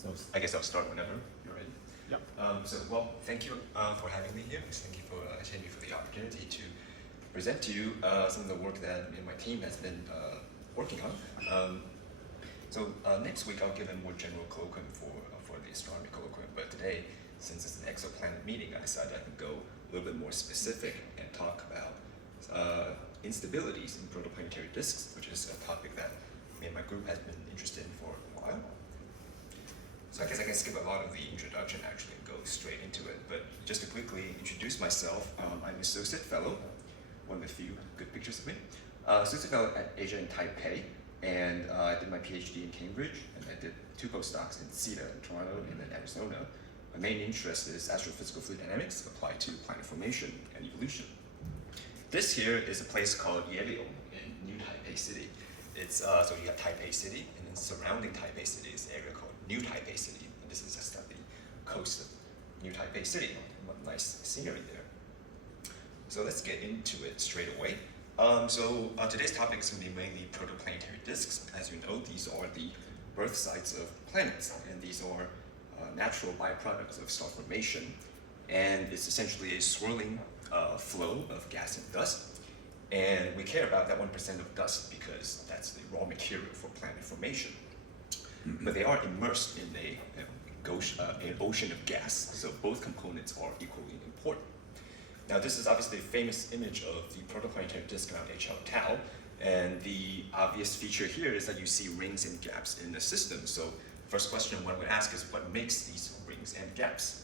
So I guess I'll start whenever you're ready. Yep. Well, thank you for having me here. Thank you for the opportunity to present to you some of the work that my team has been working on. Next week I'll give a more general colloquium for the astronomy colloquium, but today, since it's an exoplanet meeting, I decided I could go a little bit more specific and talk about instabilities in protoplanetary disks, which is a topic that me and my group has been interested in for a while. So I guess I can skip a lot of the introduction actually and go straight into it, but just to quickly introduce myself, I'm an associate fellow, one of the few good pictures of me, associate fellow at Asia in Taipei, and I did my PhD in Cambridge, and I did 2 postdocs in CETA in Toronto and then Arizona. My main interest is astrophysical fluid dynamics applied to planet formation and evolution. This here is a place called Yeliu in New Taipei City. It's so you have Taipei City, and then surrounding Taipei City is an area called New Taipei City. And this is just at the coast of New Taipei City. What nice scenery there. So let's get into it straight away. Today's topic is going to be mainly protoplanetary disks. As you know, these are the birth sites of planets, and these are natural byproducts of star formation. And it's essentially a swirling flow of gas and dust. And we care about that 1% of dust because that's the raw material for planet formation. But they are immersed in an ocean of gas, so both components are equally important. Now, this is obviously a famous image of the protoplanetary disk around H tau, and the obvious feature here is that you see rings and gaps in the system. So, first question one would ask is what makes these rings and gaps?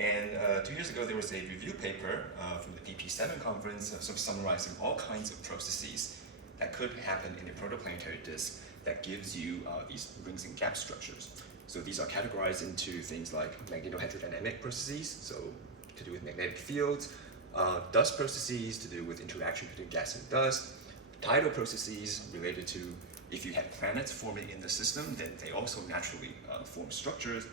And 2 years ago, there was a review paper from the DP7 conference sort of summarizing all kinds of processes that could happen in a protoplanetary disk that gives you these rings and gap structures. So these are categorized into things like magnetohydrodynamic processes, so to do with magnetic fields, dust processes to do with interaction between gas and dust, tidal processes related to if you have planets forming in the system, then they also naturally form structures,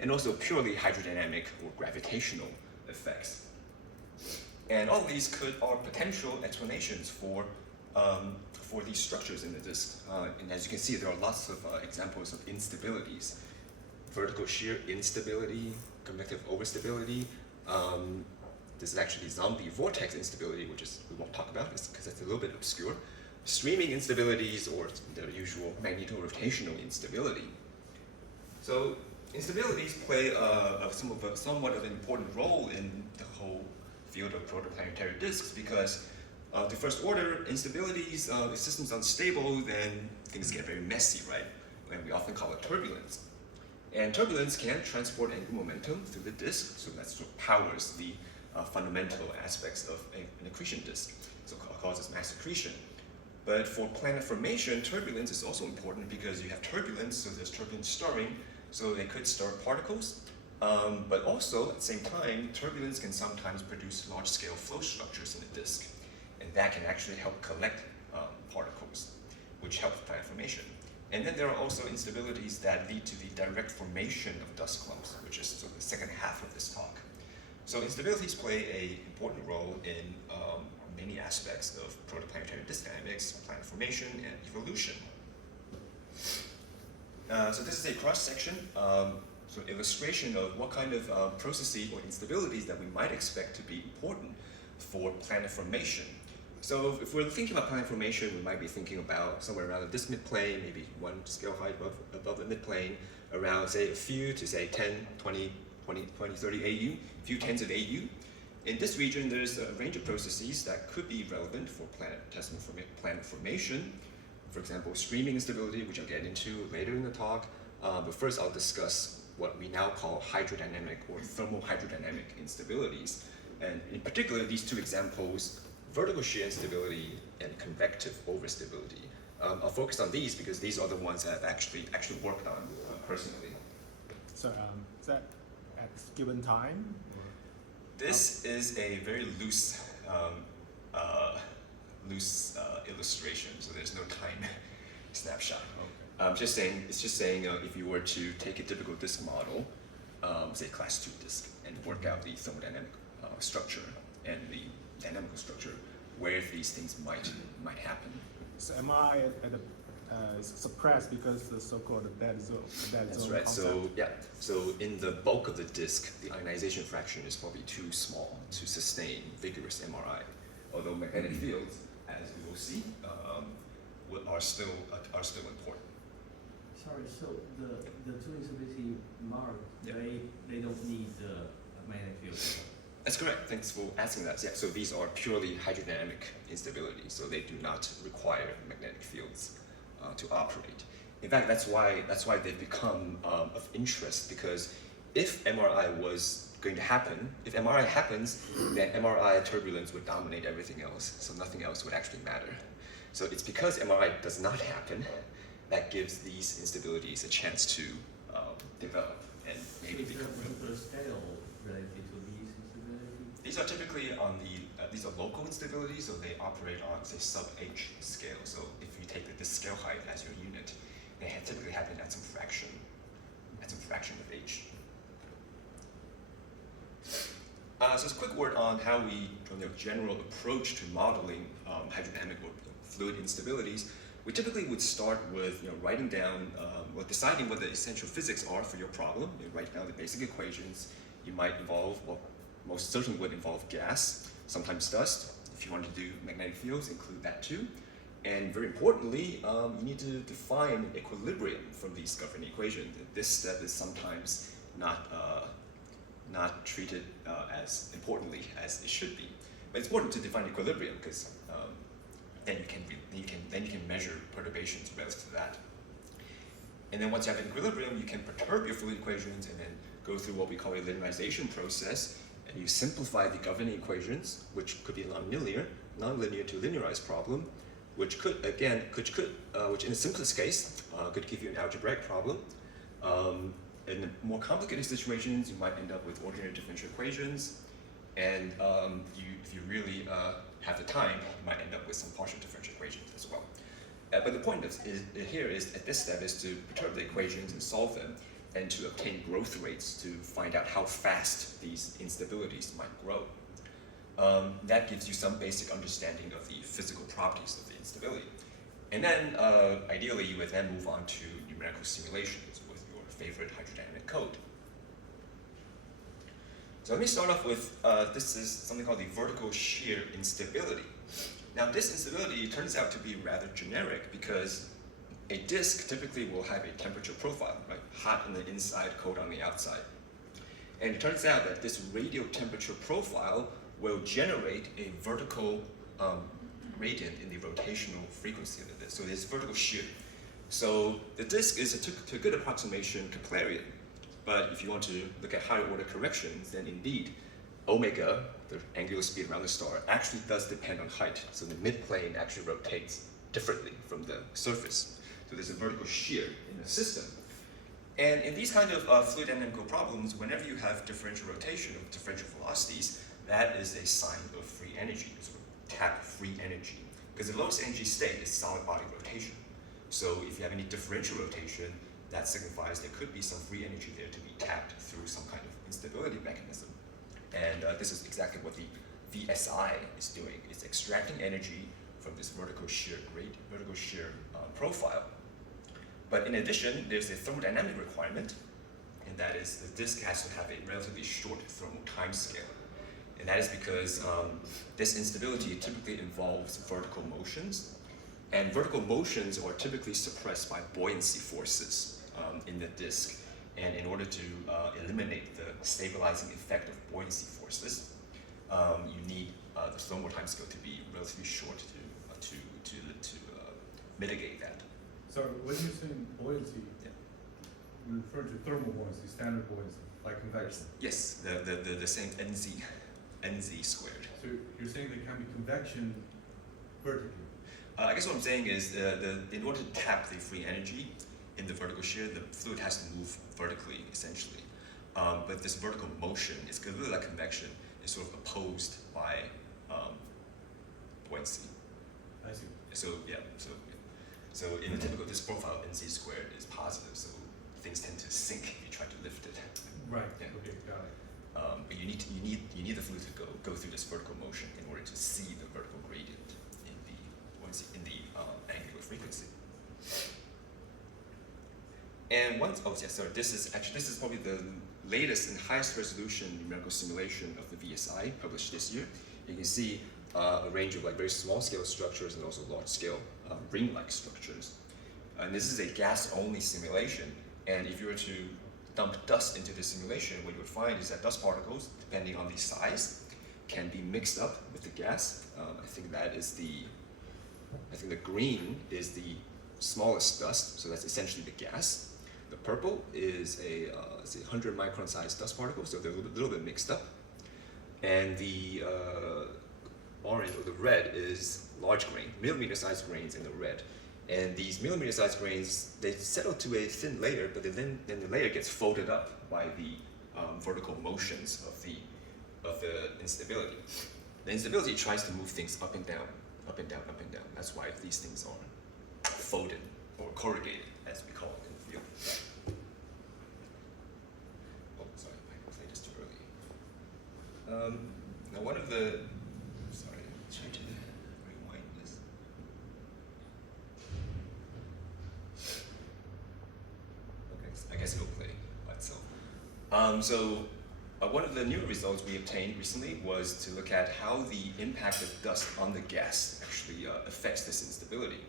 and also purely hydrodynamic or gravitational effects. And all of these are potential explanations for these structures in the disk. And as you can see, there are lots of examples of instabilities. Vertical shear instability, convective overstability. This is actually zombie vortex instability, which we won't talk about because it's a little bit obscure. Streaming instabilities, or the usual magnetorotational instability. So instabilities play somewhat of an important role in the whole field of protoplanetary disks because the first order instabilities, if systems unstable, then things get very messy, right? And we often call it turbulence. And turbulence can transport angular momentum through the disk, so that sort of powers the fundamental aspects of an accretion disk, so it causes mass accretion. But for planet formation, turbulence is also important because you have turbulence, so there's turbulence stirring, so they could stir particles, but also at the same time, turbulence can sometimes produce large-scale flow structures in the disk, and that can actually help collect particles, which helps planet formation. And then there are also instabilities that lead to the direct formation of dust clumps, which is sort of the second half of this talk. So instabilities play an important role in many aspects of protoplanetary disk dynamics, planet formation, and evolution. So this is a cross-section, so illustration of what kind of processes or instabilities that we might expect to be important for planet formation. So if we're thinking about planet formation, we might be thinking about somewhere around the disk midplane, maybe 1 scale height above the midplane, around say a few to say 10, 20, 30 AU, a few tens of AU. In this region, there's a range of processes that could be relevant for planet formation. For example, streaming instability, which I'll get into later in the talk. But first, I'll discuss what we now call hydrodynamic or thermal hydrodynamic instabilities. And in particular, these 2 examples, vertical shear instability and convective overstability. I'll focus on these because these are the ones that I've actually worked on personally. So is that at a given time? This is a very loose illustration, so there's no time snapshot. Okay. It's just saying if you were to take a typical disk model, say class 2 disk, and work out the thermodynamic structure and the dynamical structure, where these things might happen. So am I at is suppressed because the so-called dead zone. That's Zone right. concept. So in the bulk of the disk, the ionization fraction is probably too small to sustain vigorous MRI. Although magnetic fields, as we will see, are still important. Sorry, so the two instability mark, Yeah. they don't need the magnetic field. That's correct. Thanks for asking that. Yeah. So these are purely hydrodynamic instabilities, so they do not require magnetic fields to operate. In fact, that's why they've become of interest, because if MRI was going to happen, if MRI happens, then MRI turbulence would dominate everything else, so nothing else would actually matter. So it's because MRI does not happen that gives these instabilities a chance to develop and maybe Is there a become. particular scale related to these instabilities? These are typically on these are local instabilities, so they operate on, say, sub-H scale. So if you take the disk scale height as your unit, they typically happen at some fraction of H. So just a quick word on how we, general approach to modeling hydrodynamic or fluid instabilities. We typically would start with writing down, deciding what the essential physics are for your problem. You write down the basic equations. You might involve, most certainly would involve gas, sometimes dust. If you want to do magnetic fields, include that too. And very importantly, you need to define equilibrium from these governing equations. This step is sometimes not treated as importantly as it should be. But it's important to define equilibrium, because then you can measure perturbations relative to that. And then once you have an equilibrium, you can perturb your fluid equations and then go through what we call a linearization process, and you simplify the governing equations, which could be nonlinear to linearized problem, which in the simplest case could give you an algebraic problem. In the more complicated situations, you might end up with ordinary differential equations, and if you really have the time, you might end up with some partial differential equations as well. But the point here is, at this step, is to perturb the equations and solve them, and to obtain growth rates to find out how fast these instabilities might grow. That gives you some basic understanding of the physical properties of the instability. And then, ideally, you would then move on to numerical simulations with your favorite hydrodynamic code. So let me start off with, this is something called the vertical shear instability. Now, this instability turns out to be rather generic, because a disk typically will have a temperature profile, right? Hot on the inside, cold on the outside. And it turns out that this radial temperature profile will generate a vertical gradient in the rotational frequency of the disk. So there's vertical shear. So the disk is, to a good approximation, Keplerian. But if you want to look at higher order corrections, then indeed, omega, the angular speed around the star, actually does depend on height. So the midplane actually rotates differently from the surface. So there's a vertical shear in the system. And in these kind of fluid dynamical problems, whenever you have differential rotation of differential velocities, that is a sign of free energy, sort of tap free energy. Because the lowest energy state is solid body rotation. So if you have any differential rotation, that signifies there could be some free energy there to be tapped through some kind of instability mechanism. And this is exactly what the VSI is doing. It's extracting energy from this vertical shear profile. But in addition, there's a thermodynamic requirement, and that is the disk has to have a relatively short thermal time scale. And that is because this instability typically involves vertical motions, and vertical motions are typically suppressed by buoyancy forces in the disk. And in order to eliminate the stabilizing effect of buoyancy forces, you need the thermal time scale to be relatively short to mitigate that. So when you're saying buoyancy, you refer to thermal buoyancy, standard buoyancy, like convection. Yes, the same NZ squared. So you're saying there can be convection vertically. I guess what I'm saying is, in order to tap the free energy in the vertical shear, the fluid has to move vertically, essentially. But this vertical motion is a little like convection, is sort of opposed by buoyancy. I see. So in the typical disk profile, NZ squared is positive, so things tend to sink if you try to lift it. Right. Yeah. Okay, got it. But you need the fluid to go through this vertical motion in order to see the vertical gradient in the angular frequency. And once, oh yeah, sorry, this is probably the latest and highest resolution numerical simulation of the VSI published this year. You can see a range of like very small scale structures and also large scale ring-like structures. And this is a gas-only simulation. And if you were to dump dust into the simulation, what you would find is that dust particles, depending on the size, can be mixed up with the gas. I think the green is the smallest dust, so that's essentially the gas. The purple is a 100 micron size dust particle, so they're a little bit mixed up. And the orange or the red is large grain, millimeter sized grains in the red. And these millimeter sized grains, they settle to a thin layer, but then the layer gets folded up by the vertical motions of the instability. The instability tries to move things up and down, up and down, up and down. That's why these things are folded or corrugated, as we call it in the field. Oh, sorry, I played this too early. Now one of the, sorry, I'm trying to rewind this. Okay, I guess it'll play by itself. One of the new results we obtained recently was to look at how the impact of dust on the gas actually affects this instability.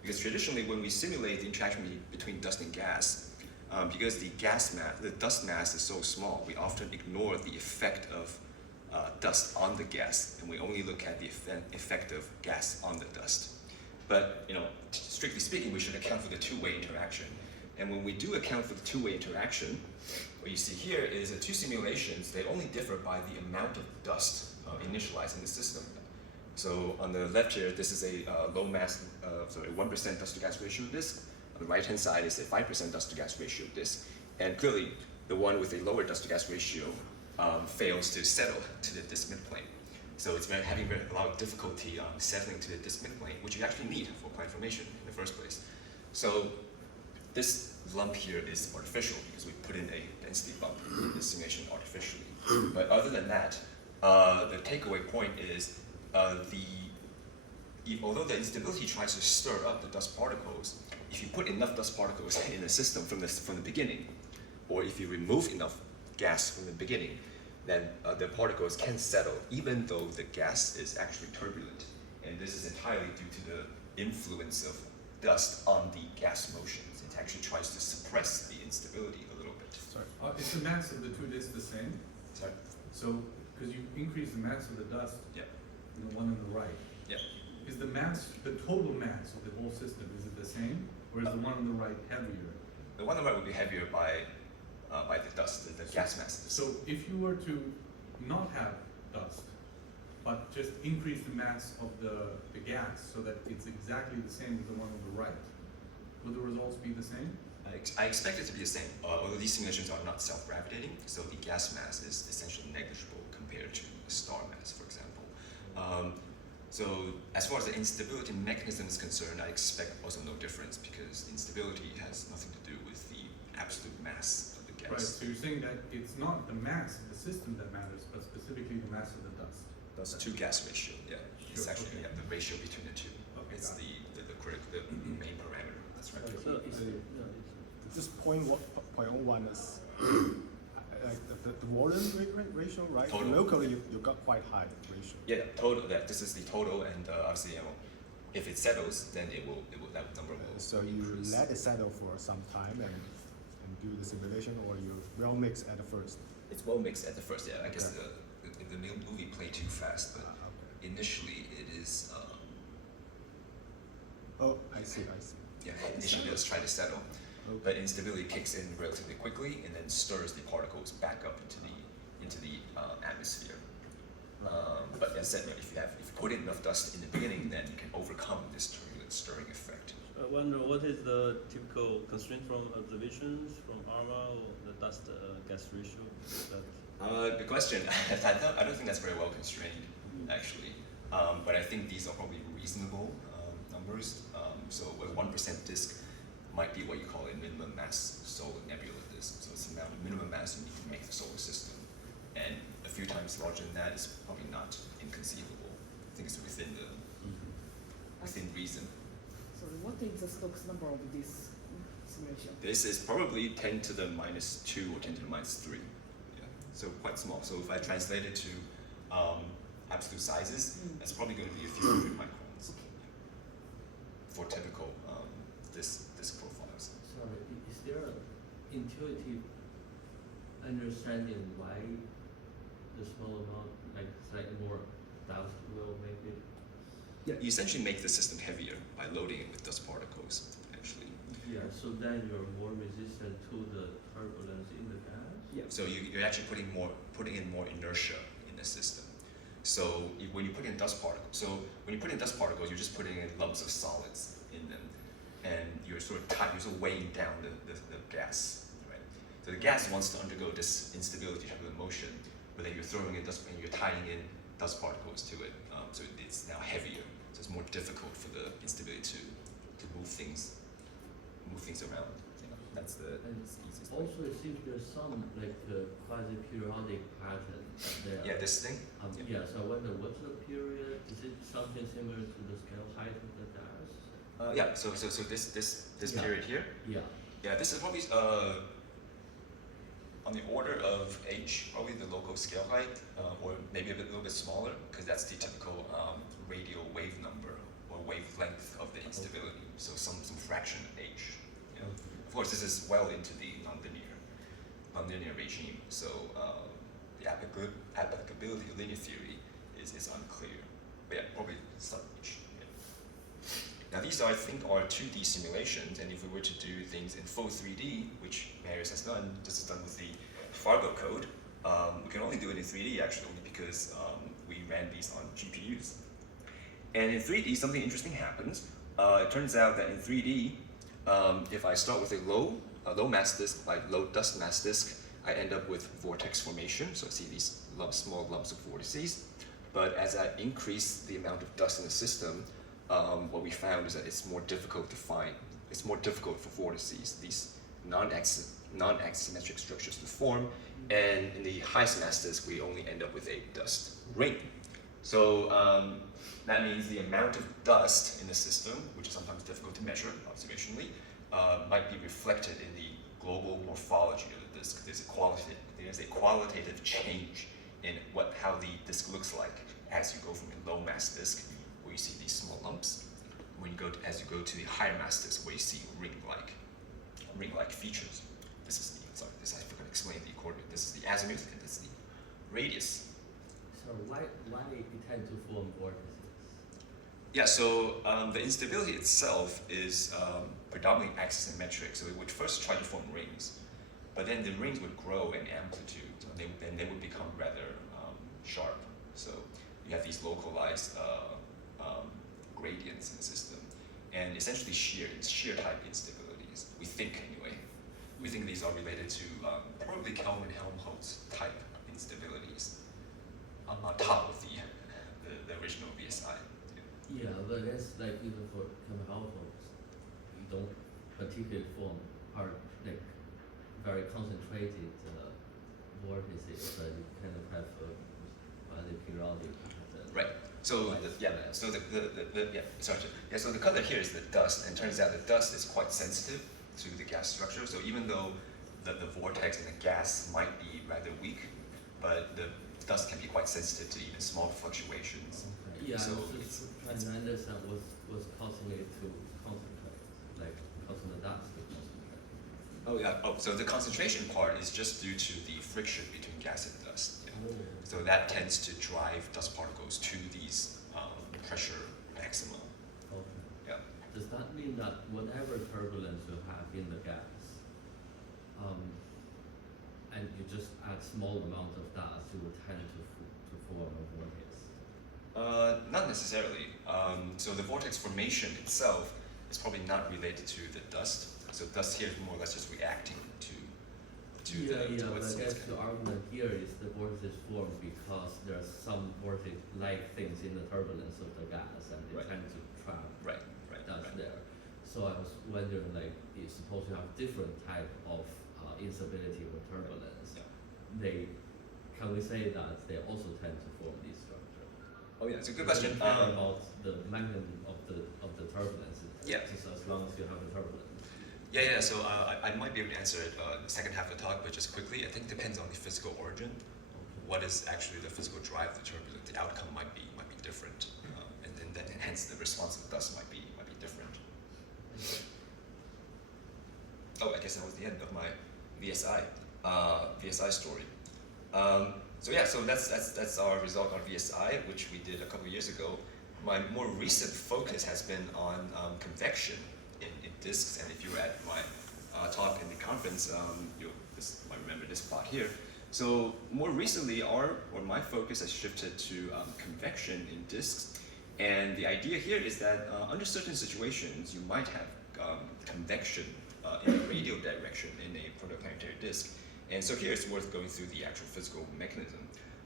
Because traditionally, when we simulate the interaction between dust and gas, because the dust mass is so small, we often ignore the effect of dust on the gas, and we only look at the effect of gas on the dust. But strictly speaking, we should account for the two-way interaction. And when we do account for the two-way interaction, what you see here is that two simulations, they only differ by the amount of dust initialized in the system. So on the left here, this is a low mass, 1% dust to gas ratio disk. On the right-hand side is a 5% dust to gas ratio disk. And clearly, the one with a lower dust to gas ratio fails to settle to the disk midplane. So it's having a lot of difficulty settling to the disk midplane, which you actually need for planet formation in the first place. So this lump here is artificial because we put in a density bump in the simulation artificially. But other than that, the takeaway point is although the instability tries to stir up the dust particles, if you put enough dust particles in the system from the beginning, or if you remove enough gas from the beginning, then the particles can settle, even though the gas is actually turbulent. And this is entirely due to the influence of dust on the gas motions. It actually tries to suppress the instability a little bit. Sorry, is the mass of the two disks the same? Sorry? So, because you increase the mass of the dust, Yeah. the one on the right. Yeah. Is the total mass of the whole system, is it the same? Or is the one on the right heavier? The one on the right would be heavier by the dust, the gas mass. So if you were to not have dust, but just increase the mass of the gas so that it's exactly the same as the one on the right, would the results be the same? I expect it to be the same, although these simulations are not self-gravitating, so the gas mass is essentially negligible compared to a star mass, for example. So as far as the instability mechanism is concerned, I expect also no difference because instability has nothing to do with the absolute mass of the gas. Right, so you're saying that it's not the mass of the system that matters, but specifically the mass of the dust. That's two gas ratio, yeah. It's Sure, actually okay. the ratio between the two. Okay, It's got the main parameter. That's right. So This point 0.01 is like the volume ratio, right? Total. Locally, you got quite high ratio. Yeah, total. This is the total, and obviously, if it settles, then that number will. So you increase. let it settle for some time and do the simulation, or you well mix at the first. It's well mixed at the first. Yeah, I guess Okay. the movie played too fast, but Okay. initially it is. Oh, I see. Yeah, initially it does try to settle, but instability kicks in relatively quickly and then stirs the particles back up into the atmosphere. But as I said, if you put in enough dust in the beginning, then you can overcome this turbulent stirring effect. I wonder what is the typical constraint from observations from ARMA or the dust gas ratio? Good question. I don't think that's very well constrained, actually. But I think these are probably reasonable numbers. So a 1% disk might be what you call a minimum mass solar nebula disk. So it's the amount of minimum mass you need to make the solar system. And a few times larger than that is probably not inconceivable. I think it's within reason. So Sorry, what is the Stokes number of this simulation? This is probably 10 to the minus 2 or 10 to the minus 3. Yeah. So quite small. So if I translate it to absolute sizes, it's probably going to be a few hundred microns for typical disk profiles. Sorry, is there an intuitive understanding why the small amount, like slightly more dust will make it? Yeah, you essentially make the system heavier by loading it with dust particles, actually. Yeah, so then you're more resistant to the turbulence in the gas? Yeah. So you're actually putting in more inertia in the system. So when you put in dust particles, you're just putting in lumps of solids in them, and you're sort of weighing down the gas, right? So the gas wants to undergo this instability type of motion, but then you're throwing in dust and you're tying in dust particles to it, so it's now heavier. So it's more difficult for the instability to move things around. Yeah, that's the easiest way. Also, it seems there's some like quasi-periodic pattern there. Yeah, this thing. Yeah, so I wonder what's the period? Is it something similar to the scale height of the gas? Yeah. So this Yeah. period here. Yeah. Yeah, this is probably on the order of h, probably the local scale height, or maybe a little bit smaller, because that's the typical radial wave number or wavelength of the instability. So some fraction of h. You know? Of course, this is well into the nonlinear regime. So the applicability of linear theory is unclear. But yeah, probably some h. Now these I think are 2D simulations, and if we were to do things in full 3D, which Marius has done, this is done with the Fargo code, we can only do it in 3D actually, only because we ran these on GPUs. And in 3D, something interesting happens. It turns out that in 3D, if I start with a low mass disk, like low dust mass disk, I end up with vortex formation. So I see these small lumps of vortices. But as I increase the amount of dust in the system, what we found is that it's more difficult to find. It's more difficult for vortices, these non-axisymmetric structures to form. And in the highest mass disk, we only end up with a dust ring. So that means the amount of dust in the system, which is sometimes difficult to measure observationally, might be reflected in the global morphology of the disk. There's a qualitative change in how the disk looks like as you go from a low mass disk, where you see these small lumps, as you go to the higher mass disk, where you see ring-like features. I forgot to explain the coordinate. This is the azimuth, and this is the radius. So why it tend to form vortices? Yeah, so the instability itself is predominantly axisymmetric, so it would first try to form rings, but then the rings would grow in amplitude, and they would become rather sharp. So you have these localized gradients in the system, and essentially shear type instabilities. We think anyway. We think these are related to probably Kelvin-Helmholtz type instabilities on top of the original BSI. Yeah, but that's like even for Kelvin-Helmholtz, you don't particularly form very concentrated vortices, but you kind of have a periodic pattern. Right. So so the color here is the dust, and it turns out the dust is quite sensitive to the gas structure. So even though the vortex and the gas might be rather weak, but the dust can be quite sensitive to even small fluctuations. Okay. Yeah, So I was just trying to understand what's causing it to concentrate, like causing the dust to concentrate. Oh yeah. Oh, so the concentration part is just due to the friction between gas and dust. Yeah. Oh. So that tends to drive dust particles to these pressure maxima. Okay. Yeah. Does that mean that whatever turbulence you have in the gas, and you just add small amount of dust, you will tend to form a vortex? Not necessarily. So the vortex formation itself is probably not related to the dust. So dust here is more or less just reacting to but I guess the argument here is the vortices form because there's some vortex-like things in the turbulence of the gas, and they Right. tend to trap dust right. there. So I was wondering, like, if suppose you have different type of instability or turbulence, Yeah. can we say that they also tend to form this structure? Oh yeah, it's a good It question. doesn't care about the mechanism of the turbulence. Yeah. Just as long as you have the turbulence. Yeah. So I might be able to answer it the second half of the talk, but just quickly, I think it depends on the physical origin. What is actually the physical drive of the turbulence? The outcome might be different, and hence the response of the dust might be different. Oh, I guess that was the end of my VSI story. So that's our result on VSI, which we did a couple of years ago. My more recent focus has been on convection in disks, and if you were at my talk in the conference, you might remember this plot here. So more recently, my focus has shifted to convection in disks, and the idea here is that under certain situations, you might have convection in a radial direction in a protoplanetary disk. And so here it's worth going through the actual physical mechanism.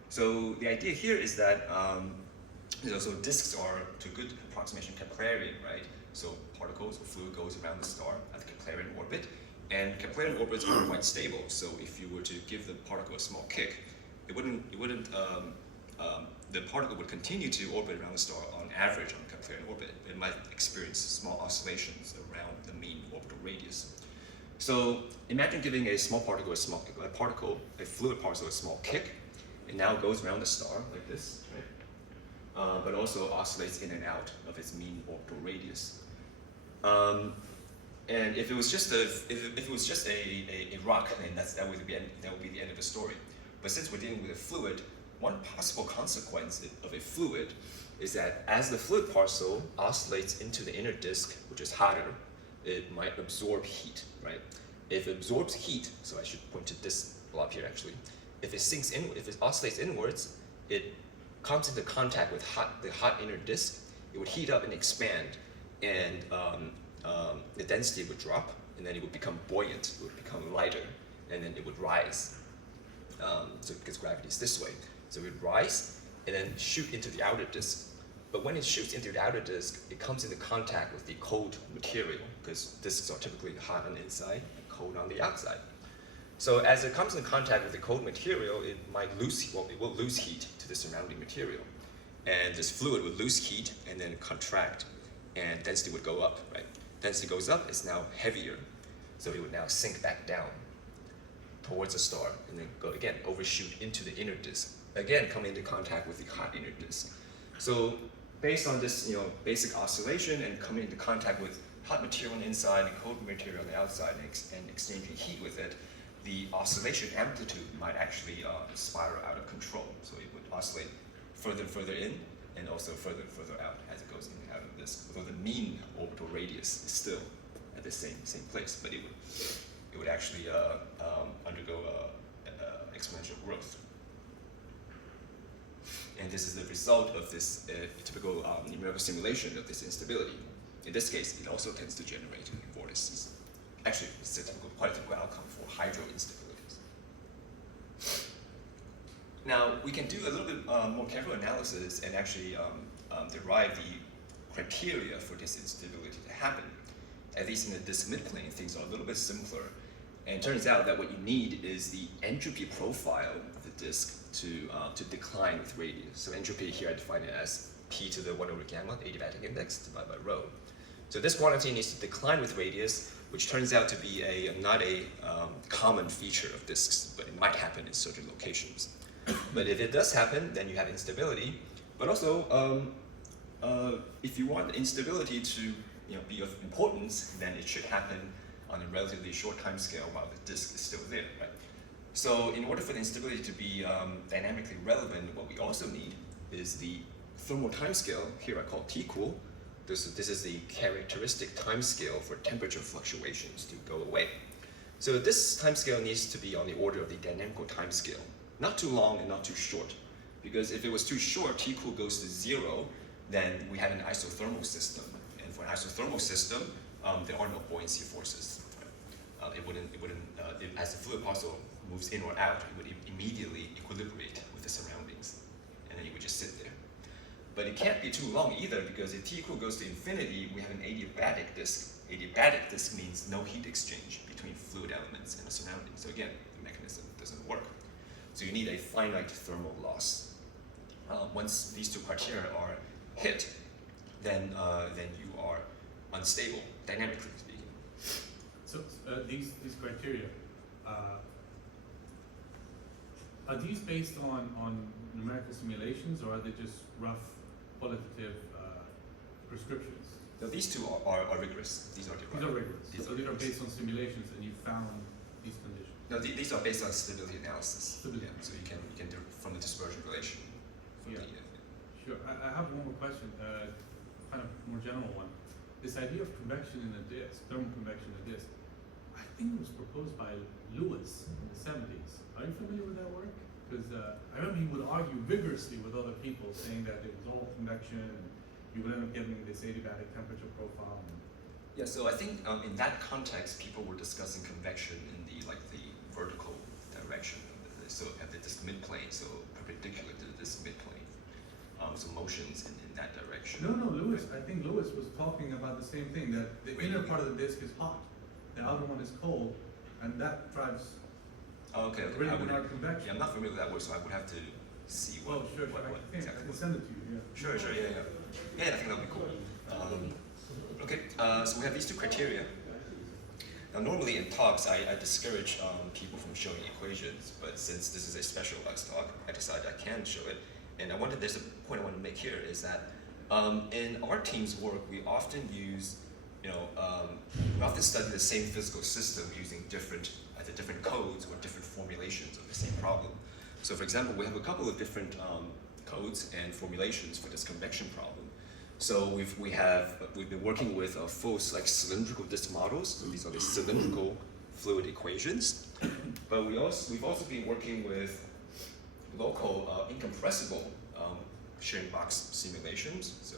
So the idea here is that so disks are, to a good approximation, Keplerian, right? So particles or fluid goes around the star at the Keplerian orbit, and Keplerian orbits are quite stable. So if you were to give the particle a small kick, the particle would continue to orbit around the star on average on the Keplerian orbit. It might experience small oscillations around the mean orbital radius. So imagine giving a small particle a fluid particle a small kick. It now goes around the star like this, right? But also oscillates in and out of its mean orbital radius. And if it was just a rock, then that would be the end of the story. But since we're dealing with a fluid, one possible consequence of a fluid is that as the fluid particle oscillates into the inner disk, which is hotter, it might absorb heat, right? If it absorbs heat, so I should point to this blob here actually. If it oscillates inwards, it comes into contact with the hot inner disk. It would heat up and expand, and the density would drop, and then it would become buoyant. It would become lighter, and then it would rise. So because gravity is this way, so it would rise and then shoot into the outer disk. But when it shoots into the outer disk, it comes into contact with the cold material, because disks are typically hot on the inside and cold on the outside. So as it comes in contact with the cold material, it will lose heat to the surrounding material. And this fluid would lose heat and then contract, and density would go up, right? Density goes up, it's now heavier. So it would now sink back down towards the star, and then go again, overshoot into the inner disk. Again, come into contact with the hot inner disk. So based on this, basic oscillation and coming into contact with hot material on the inside and cold material on the outside, and exchanging heat with it, the oscillation amplitude might actually spiral out of control. So it would oscillate further and further in, and also further and further out as it goes in and out of this. Although the mean orbital radius is still at the same place, but it would actually undergo exponential growth. And this is the result of this typical numerical simulation of this instability. In this case, it also tends to generate vortices. Actually, it's quite a typical outcome for hydro instabilities. Now, we can do a little bit more careful analysis and actually derive the criteria for this instability to happen. At least in this midplane, things are a little bit simpler. And it turns out that what you need is the entropy profile of the disk to decline with radius. So entropy here I define it as P to the 1 over gamma, the adiabatic index, divided by rho. So this quantity needs to decline with radius, which turns out to be not a common feature of disks, but it might happen in certain locations. But if it does happen, then you have instability. But also, if you want the instability to be of importance, then it should happen on a relatively short time scale while the disk is still there, right? So in order for the instability to be dynamically relevant, what we also need is the thermal timescale. Here I call T-cool. This is the characteristic timescale for temperature fluctuations to go away. So this timescale needs to be on the order of the dynamical timescale. Not too long and not too short. Because if it was too short, T-cool goes to 0, then we have an isothermal system. And for an isothermal system, there are no buoyancy forces. As the fluid particle moves in or out, it would immediately equilibrate with the surroundings, and then it would just sit there. But it can't be too long either, because if T equal goes to infinity, we have an adiabatic disk. Adiabatic disk means no heat exchange between fluid elements and the surroundings. So again, the mechanism doesn't work. So you need a finite thermal loss. once these two criteria are hit, then you are unstable, dynamically speaking. So these criteria, are these based on numerical simulations, or are they just rough qualitative prescriptions? Now these two are rigorous. These are These are rigorous. These So are these are rigorous. based on simulations, and you found these conditions. No, these are based on stability analysis. Stability. Yeah, so you can do from the dispersion relation. From Yeah. the, Sure. I have one more question, kind of more general one. This idea of convection in a disk, thermal convection in a disk, I think it was proposed by Lewis in the 70s. Are you familiar with that work? Because I remember he would argue vigorously with other people, saying that it was all convection, and you would end up getting this adiabatic temperature profile. yeah, so I think in that context, people were discussing convection in the vertical direction. So at the disk midplane, so perpendicular to the disk midplane. So motions in that direction. No, Lewis. I think Lewis was talking about the same thing, that the inner part of the disk is hot, the outer one is cold, and that drives Oh, okay. really I would, convection. yeah, I'm not familiar with that word, so I would have to see Well, what. sure, what I exactly can what- send it to you, yeah. Sure, yeah. Yeah, I think that would be cool. Okay, so we have these two criteria. Now, normally in talks, I discourage people from showing equations, but since this is a specialized talk, I decided I can show it. And there's a point I want to make here is that in our team's work, we often use, we often study the same physical system using different codes or different formulations of the same problem. So for example, we have a couple of different codes and formulations for this convection problem. So we've been working with full cylindrical disk models. So these are the cylindrical fluid equations. But we've also been working with local incompressible shearing box simulations. So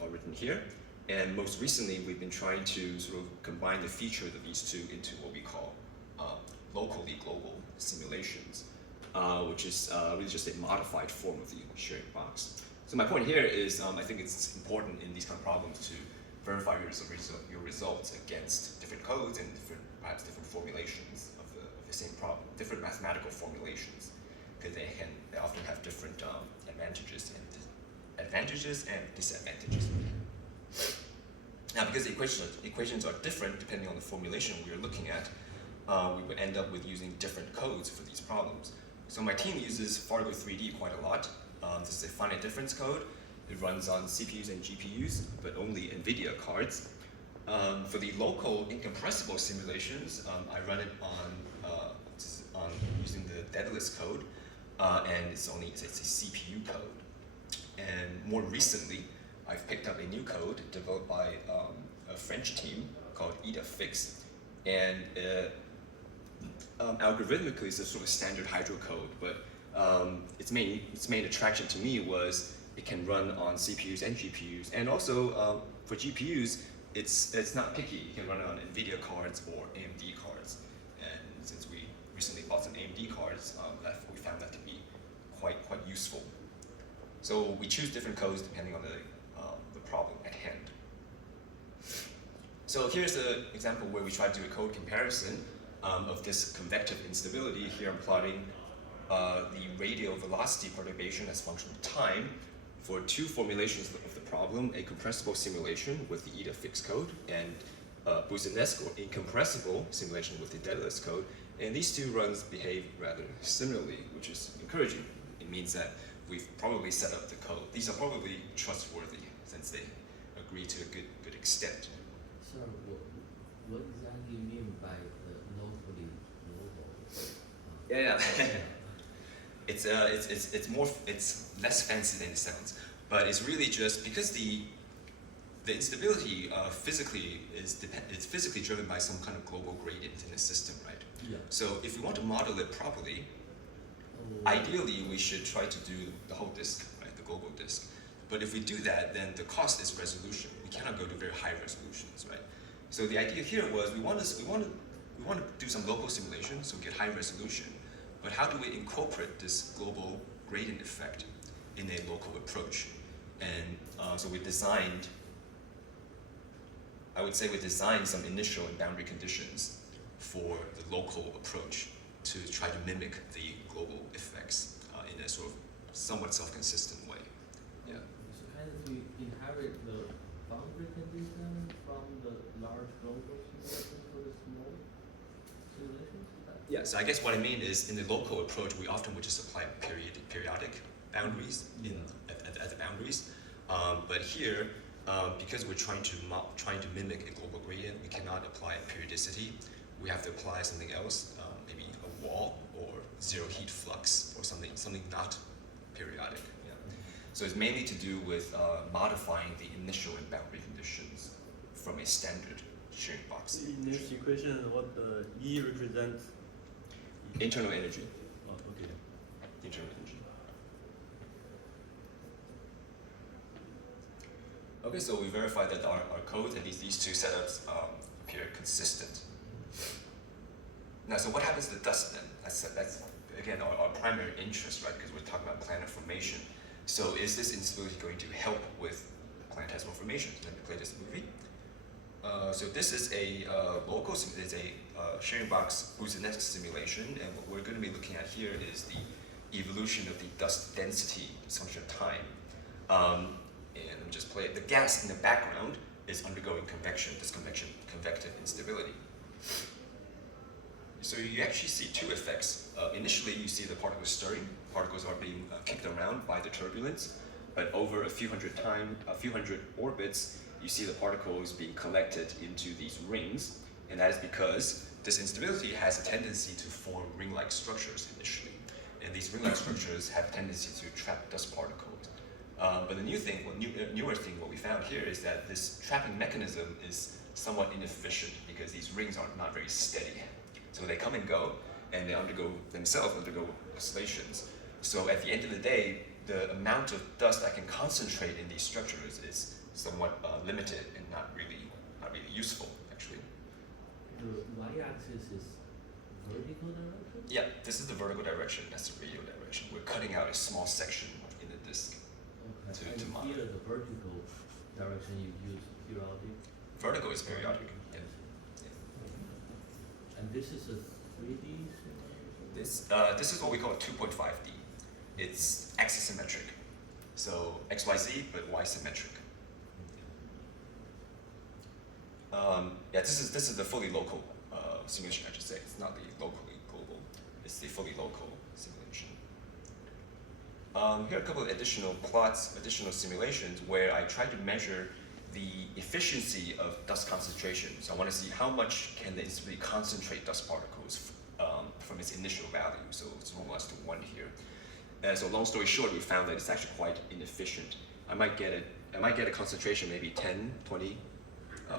all written here. And most recently, we've been trying to sort of combine the features of these two into what we call locally global simulations, which is really just a modified form of the shearing box. So my point here is I think it's important in these kind of problems to verify your results against different codes and perhaps different formulations of the same problem, different mathematical formulations, because they often have different advantages and disadvantages. Now, because the equations are different depending on the formulation we are looking at, we would end up with using different codes for these problems. So my team uses Fargo 3D quite a lot. This is a finite difference code. It runs on CPUs and GPUs, but only NVIDIA cards. For the local incompressible simulations, I run it on using the Daedalus code, and it's a CPU code. And more recently, I've picked up a new code developed by a French team called EDAFIX, and algorithmically it's a sort of standard Hydro code, but its main attraction to me was it can run on CPUs and GPUs, and also for GPUs, it's not picky. You can run it on NVIDIA cards or AMD cards, and since we recently bought some AMD cards, we found that to be quite useful. So we choose different codes depending on the problem at hand. So here's an example where we try to do a code comparison of this convective instability. Here I'm plotting the radial velocity perturbation as a function of time for two formulations of the problem, a compressible simulation with the EDAFIX code and Boussinesq or incompressible simulation with the Daedalus code. And these two runs behave rather similarly, which is encouraging. It means that we've probably set up the code. These are probably trustworthy since they agree to a good extent. Sir, what exactly you mean by the locally global? Yeah. It's less fancy than it sounds, but it's really just because the instability physically is physically driven by some kind of global gradient in the system, right? Yeah. So if we want to model it properly, Oh. ideally we should try to do the whole disk, right, the global disk. But if we do that, then the cost is resolution. We cannot go to very high resolutions, right? So the idea here was we want to do some local simulation, so we get high resolution. But how do we incorporate this global gradient effect in a local approach? And so we designed some initial and boundary conditions for the local approach to try to mimic the global effects in a sort of somewhat self-consistent way. Yeah. So kind of we inherit the boundary condition from the large global simulation for the small simulations? Yeah, so I guess what I mean is in the local approach, we often would just apply periodic boundaries at the boundaries. But here, because we're trying to mimic a global gradient, we cannot apply periodicity. We have to apply something else, maybe a wall or zero heat flux or something not periodic. Yeah. So it's mainly to do with modifying the initial and boundary conditions from a standard shearing box. In this equation, what the E represents? Internal energy. Oh, okay. Internal energy. Okay, so we verified that our code, at least these two setups, appear consistent. Now, so what happens to the dust then? That's again our primary interest, right? Because we're talking about planet formation. So is this instability going to help with planetesimal formation? Let me play this movie. So this is a local, it's a shearing box Boost-Net simulation, and what we're going to be looking at here is the evolution of the dust density function of time. And let me just play it. The gas in the background is undergoing convection, this convective instability. So you actually see two effects. Initially, you see the particles stirring. Particles are being kicked around by the turbulence, but over a few hundred orbits, you see the particles being collected into these rings, and that is because this instability has a tendency to form ring-like structures initially, and these ring-like structures have a tendency to trap dust particles. But the newer thing, what we found here is that this trapping mechanism is somewhat inefficient because these rings are not very steady. So they come and go, and they themselves undergo oscillations. So at the end of the day, the amount of dust I can concentrate in these structures is somewhat limited and not really useful, actually. The y-axis is vertical direction? Yeah, this is the vertical direction, that's the radial direction. We're cutting out a small section in the disk. Okay. To And monitor. here, the vertical direction you use periodic? Vertical is periodic. Yeah. And this is a 3D simulation? This is what we call 2.5D. It's axisymmetric. So XYZ, but Y symmetric. Yeah, this is the fully local simulation, I should say. It's not the locally global. It's the fully local simulation. Here are a couple of additional plots, additional simulations where I try to measure the efficiency of dust concentration. So I want to see how much can the instability concentrate dust particles from its initial value. So it's normalized to 1 here. And so long story short, we found that it's actually quite inefficient. I might get a concentration maybe 10, 20,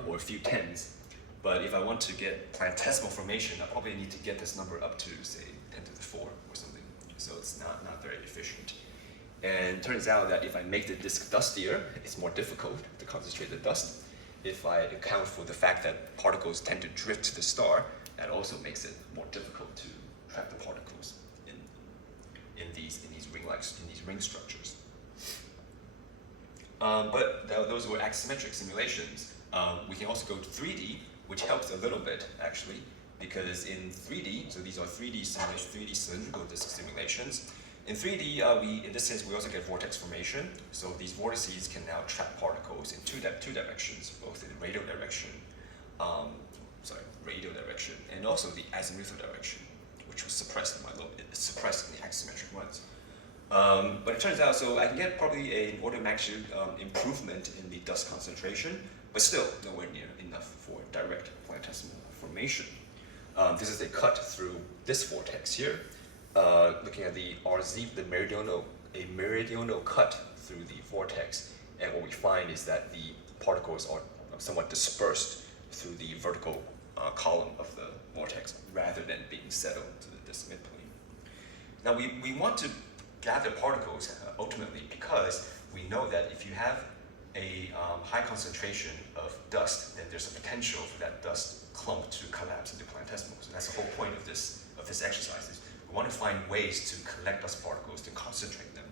or a few tens. But if I want to get planetesimal formation, I probably need to get this number up to, say, 10 to the 4 or something. So it's not very efficient. And it turns out that if I make the disk dustier, it's more difficult to concentrate the dust. If I account for the fact that particles tend to drift to the star, that also makes it more difficult to trap the particles in these ring structures. But those were axisymmetric simulations. We can also go to 3D, which helps a little bit actually, because in 3D, so these are 3D simulations, 3D cylindrical disk simulations. In 3D, in this case, we also get vortex formation. So these vortices can now trap particles in two directions, both in the radial direction, and also the azimuthal direction, which was suppressed in the axisymmetric ones. But it turns out, so I can get probably an order of magnitude improvement in the dust concentration, but still nowhere near enough for direct planetesimal formation. This is a cut through this vortex here. Looking at the RZ, a meridional cut through the vortex, and what we find is that the particles are somewhat dispersed through the vertical column of the vortex rather than being settled to this midplane. Now we want to gather particles ultimately because we know that if you have a high concentration of dust, then there's a potential for that dust clump to collapse into planetesimal. So that's the whole point of this exercise. Is we want to find ways to collect dust particles, to concentrate them,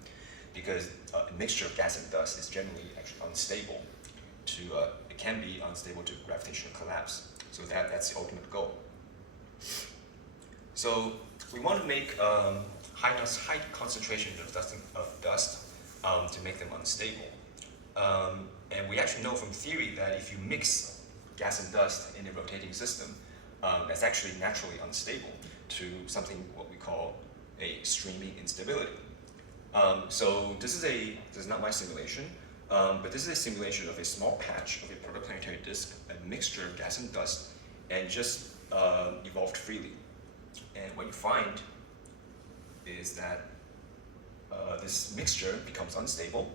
because a mixture of gas and dust is generally actually unstable. It can be unstable to gravitational collapse. So that's the ultimate goal. So we want to make high concentration of dust to make them unstable. And we actually know from theory that if you mix gas and dust in a rotating system, that's actually naturally unstable to something what we call a streaming instability. So this is not my simulation, but this is a simulation of a small patch of a protoplanetary disk, a mixture of gas and dust, and just evolved freely. And what you find is that this mixture becomes unstable.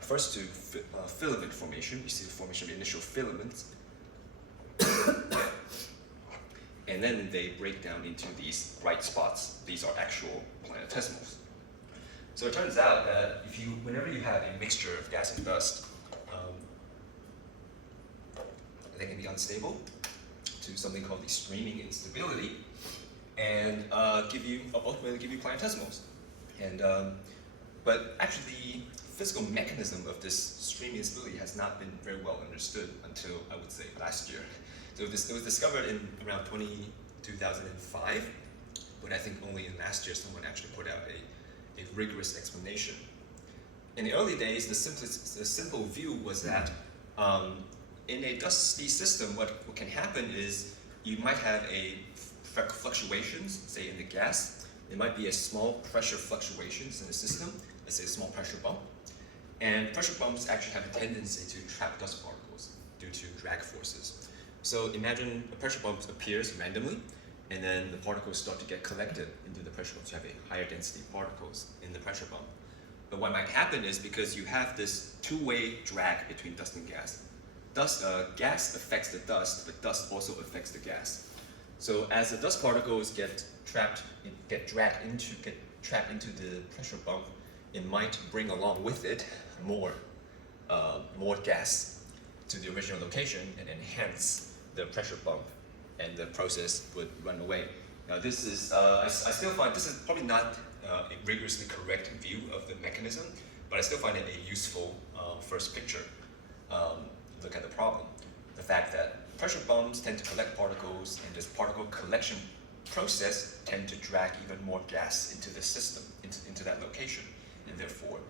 First to filament formation, you see the formation of initial filaments, and then they break down into these bright spots. These are actual planetesimals. So it turns out that whenever you have a mixture of gas and dust, they can be unstable to something called the streaming instability, and ultimately give you planetesimals. And but actually, the physical mechanism of this streaming instability has not been very well understood until, I would say, last year. So it was discovered in around 2005, but I think only in last year someone actually put out a rigorous explanation. In the early days, the simple view was that in a dusty system, what can happen is you might have fluctuations, say in the gas. There might be a small pressure fluctuations in the system, let's say a small pressure bump. And pressure bumps actually have a tendency to trap dust particles due to drag forces. So imagine a pressure bump appears randomly, and then the particles start to get collected into the pressure bump. So you have a higher density particles in the pressure bump. But what might happen is because you have this two-way drag between dust and gas, gas affects the dust, but dust also affects the gas. So as the dust particles get trapped into the pressure bump, it might bring along with it more gas to the original location and enhance the pressure bump, and the process would run away. Now this is, I still find this is probably not a rigorously correct view of the mechanism, but I still find it a useful first picture. Look at the problem. The fact that pressure bumps tend to collect particles, and this particle collection process tend to drag even more gas into the system, into that location, and therefore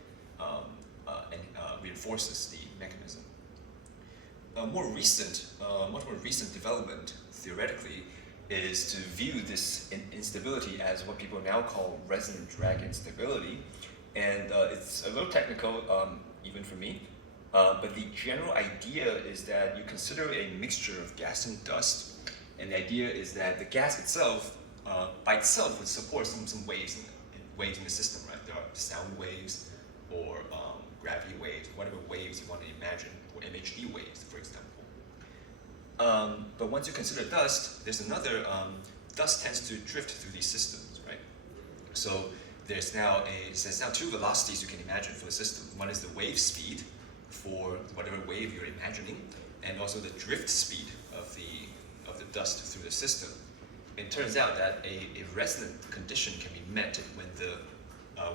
reinforces the mechanism. Much more recent development, theoretically, is to view this instability as what people now call resonant drag instability. And it's a little technical, even for me, but the general idea is that you consider a mixture of gas and dust, and the idea is that the gas itself, by itself, would support some waves in the system, right? There are sound waves, or gravity waves, whatever waves you want to imagine, or MHD waves, for example. But once you consider dust, there's another, dust tends to drift through these systems, right? So there's now two velocities you can imagine for the system. One is the wave speed for whatever wave you're imagining, and also the drift speed of the dust through the system. It turns out that a resonant condition can be met when the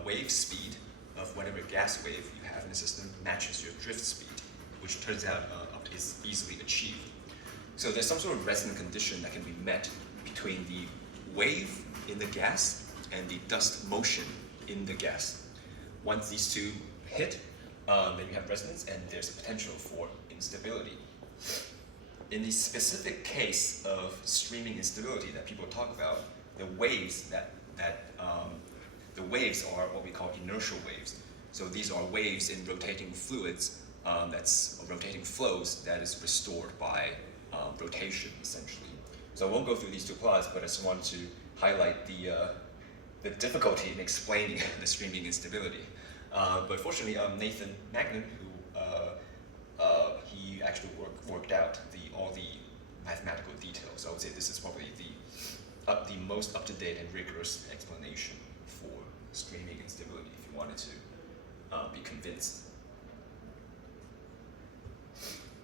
wave speed of whatever gas wave you have in the system matches your drift speed, which turns out is easily achieved. So there's some sort of resonant condition that can be met between the wave in the gas and the dust motion in the gas. Once these two hit, then you have resonance, and there's a potential for instability. In the specific case of streaming instability that people talk about, the waves the waves are what we call inertial waves. So these are waves in rotating fluids, rotating flows that is restored by rotation, essentially. So I won't go through these two plots, but I just want to highlight the difficulty in explaining the streaming instability. But fortunately, Nathan Magnan, who he actually worked out all the mathematical details. So I would say this is probably the most up-to-date and rigorous explanation for streaming instability, if you wanted to be convinced.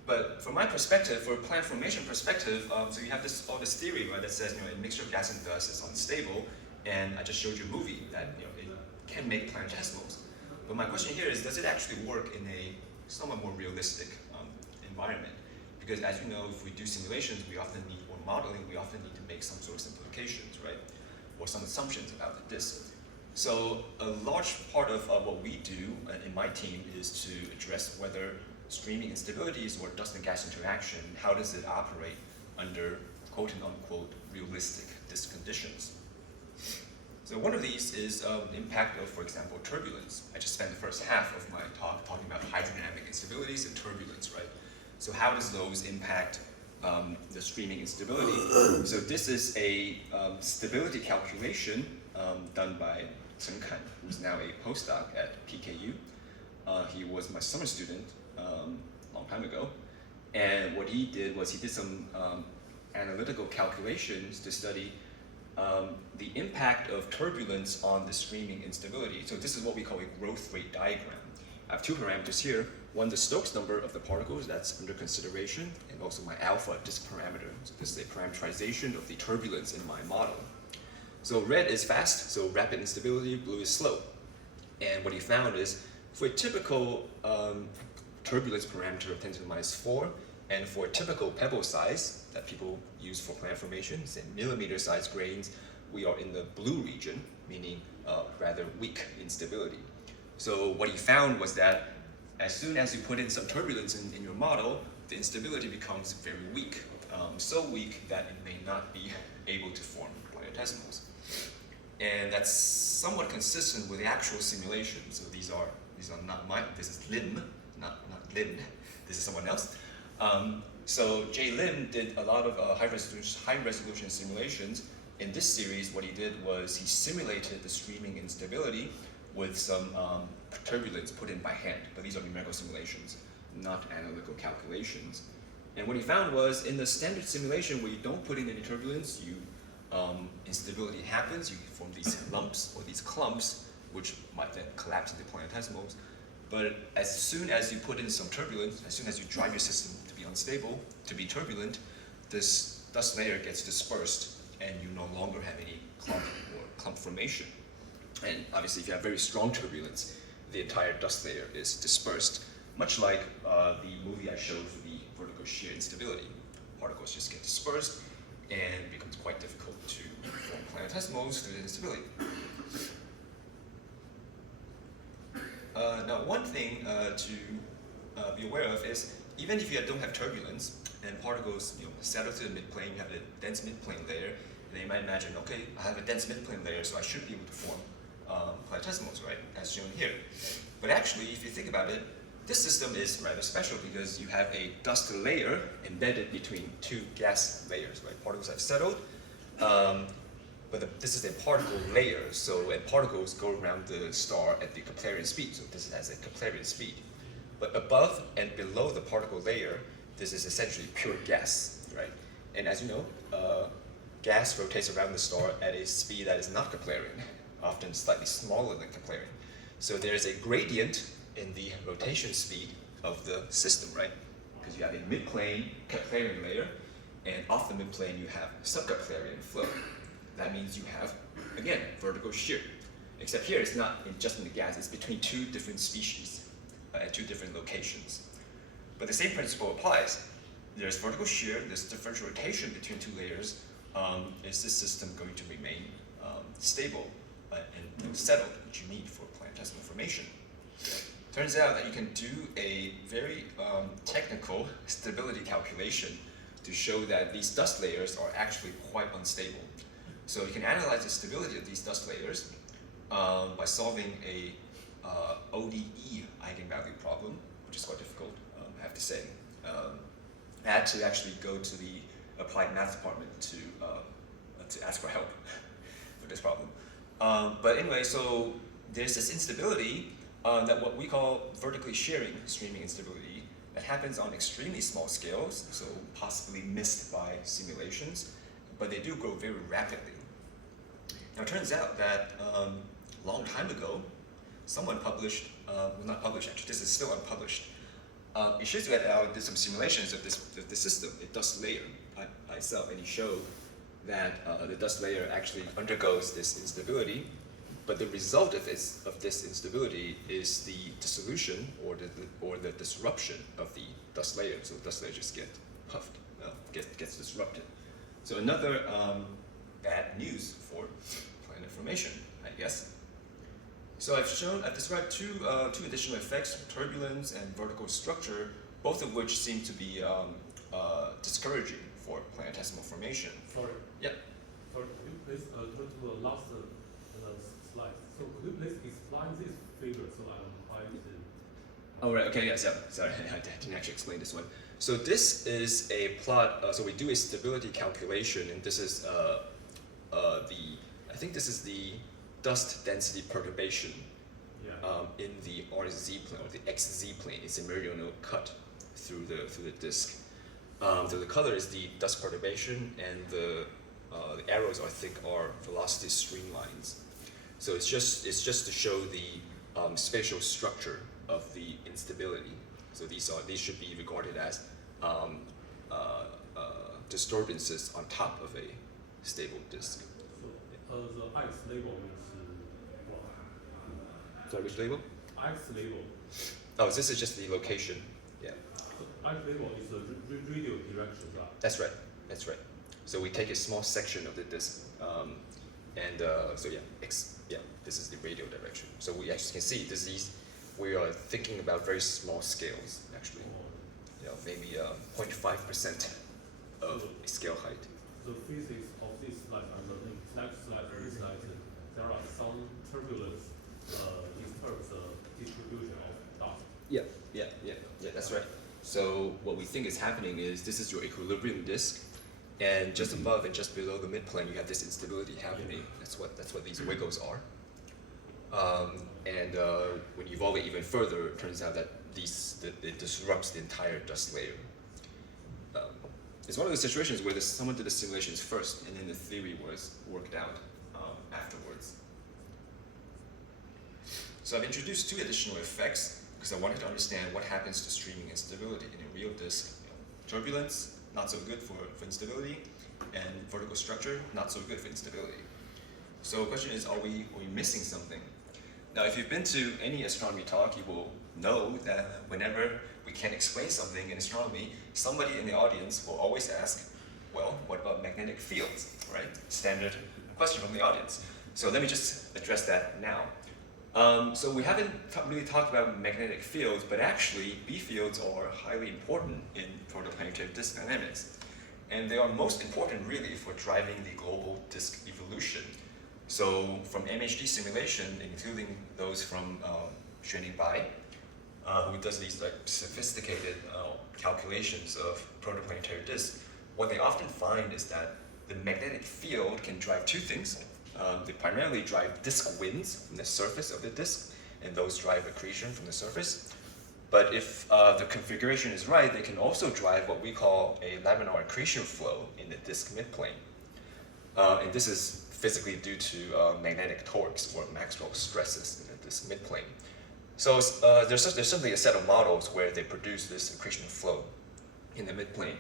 But from my perspective, for a planet formation perspective, so you have all this theory, right, that says a mixture of gas and dust is unstable, and I just showed you a movie that it can make planetesimals. But my question here is, does it actually work in a somewhat more realistic environment? Because as you know, if we do simulations, or modeling, we often need to make some sort of simplifications, right? Or some assumptions about the disk. So a large part of what we do in my team is to address whether streaming instabilities or dust and gas interaction, how does it operate under quote and unquote realistic disk conditions. So one of these is impact of, for example, turbulence. I just spent the first half of my talk talking about hydrodynamic instabilities and turbulence, right? So how does those impact the streaming instability? So this is a stability calculation done by Chen Kan, who's now a postdoc at PKU. He was my summer student a long time ago. And what he did was he did some analytical calculations to study the impact of turbulence on the streaming instability. So this is what we call a growth rate diagram. I have two parameters here. One, the Stokes number of the particles that's under consideration, and also my alpha disk parameter. So this is a parameterization of the turbulence in my model. So red is fast, so rapid instability, blue is slow. And what he found is for a typical turbulence parameter of 10 to the minus 4, and for a typical pebble size that people use for planet formation, say millimeter-sized grains, we are in the blue region, meaning rather weak instability. So what he found was that as soon as you put in some turbulence in your model, the instability becomes very weak, so weak that it may not be able to form planetesimals. And that's somewhat consistent with the actual simulation. So these are not mine. This is Lim, not Lin. This is someone else. So Jay Lim did a lot of high resolution simulations. In this series, what he did was he simulated the streaming instability with some turbulence put in by hand. But these are numerical simulations, not analytical calculations. And what he found was in the standard simulation where you don't put in any turbulence, instability happens, you form these lumps or these clumps, which might then collapse into planetesimals. But as soon as you put in some turbulence, as soon as you drive your system to be unstable, to be turbulent, this dust layer gets dispersed and you no longer have any clump formation. And obviously if you have very strong turbulence, the entire dust layer is dispersed, much like the movie I showed for the vertical shear instability. Particles just get dispersed and it becomes quite difficult to form planetesimals through the instability. Now, one thing to be aware of is even if you don't have turbulence and particles settle to the midplane, you have a dense midplane layer, and you might imagine, okay, I have a dense midplane layer, so I should be able to form planetesimals, right, as shown here. But actually, if you think about it, this system is rather special because you have a dust layer embedded between two gas layers, right? Particles have settled, but this is a particle layer, and particles go around the star at the Keplerian speed, so this has a Keplerian speed. But above and below the particle layer, this is essentially pure gas, right? And as you know, gas rotates around the star at a speed that is not Keplerian, often slightly smaller than Keplerian. So there's a gradient in the rotation speed of the system, right? Because you have a midplane Keplerian layer, and off the midplane you have subkeplerian flow. That means you have, again, vertical shear. Except here it's not just in the gas, it's between two different species at two different locations. But the same principle applies. There's vertical shear, there's differential rotation between two layers. Is this system going to remain stable and settled, which you need for planetesimal formation? Turns out that you can do a very technical stability calculation to show that these dust layers are actually quite unstable. So you can analyze the stability of these dust layers by solving a ODE eigenvalue problem, which is quite difficult, I have to say. I had to actually go to the applied math department to ask for help for this problem. But anyway, so there's this instability that what we call vertically shearing streaming instability that happens on extremely small scales, so possibly missed by simulations, but they do grow very rapidly. Now it turns out that a long time ago, someone published, well not published actually, this is still unpublished, Ishizu et al. Did some simulations of this system, a dust layer by itself, and he showed that the dust layer actually undergoes this instability, but the result of this instability is the dissolution or the disruption of the dust layer. So the dust layer just gets puffed, gets disrupted. So another bad news for planet formation, I guess. So I've described two additional effects, turbulence and vertical structure, both of which seem to be discouraging for planetesimal formation. Sorry. Yeah. Sorry, could you please go to the last slide? So could you please explain this figure so I'm quite Oh, right, okay, yes, yeah, sorry, I didn't actually explain this one. So this is a plot, so we do a stability calculation, and this is I think this is the dust density perturbation in the RZ plane, or the XZ plane. It's a meridional cut through the disk. So the color is the dust perturbation, and the arrows I think are velocity streamlines. So it's just to show the spatial structure of the instability. So these should be regarded as disturbances on top of a stable disk. So the X label means what? Sorry, which label? X label. Oh, this is just the location. Yeah, So X label is the radial direction, right? that's right. That's right. So we take a small section of the disk, so yeah, this is the radial direction. So we actually can see we are thinking about very small scales actually. You know, maybe 0.5% of scale height. The physics of this slide and the next slide is that there are some turbulence disturbs the distribution of dust. Yeah, that's right. So what we think is happening is this is your equilibrium disk, and just above and just below the midplane you have this instability happening. That's what these wiggles are. When you evolve it even further, it turns out that it disrupts the entire dust layer. It's one of the situations where someone did the simulations first, and then the theory was worked out afterwards. So I've introduced two additional effects because I wanted to understand what happens to streaming instability in a real disk. Turbulence, not so good for instability, and vertical structure, not so good for instability. So the question is, are we missing something? Now, if you've been to any astronomy talk, you will know that whenever we can't explain something in astronomy, somebody in the audience will always ask, well, what about magnetic fields, right? Standard question from the audience. So let me just address that now. So we haven't really talked about magnetic fields, but actually B fields are highly important in protoplanetary disk dynamics. And they are most important really for driving the global disk evolution. So from MHD simulation, including those from Xuening Bai, who does these like sophisticated calculations of protoplanetary disks, what they often find is that the magnetic field can drive two things. They primarily drive disk winds from the surface of the disk, and those drive accretion from the surface. But if the configuration is right, they can also drive what we call a laminar accretion flow in the disk midplane. And this is physically due to magnetic torques or Maxwell stresses in the disk midplane. So there's simply a set of models where they produce this accretion flow in the midplane.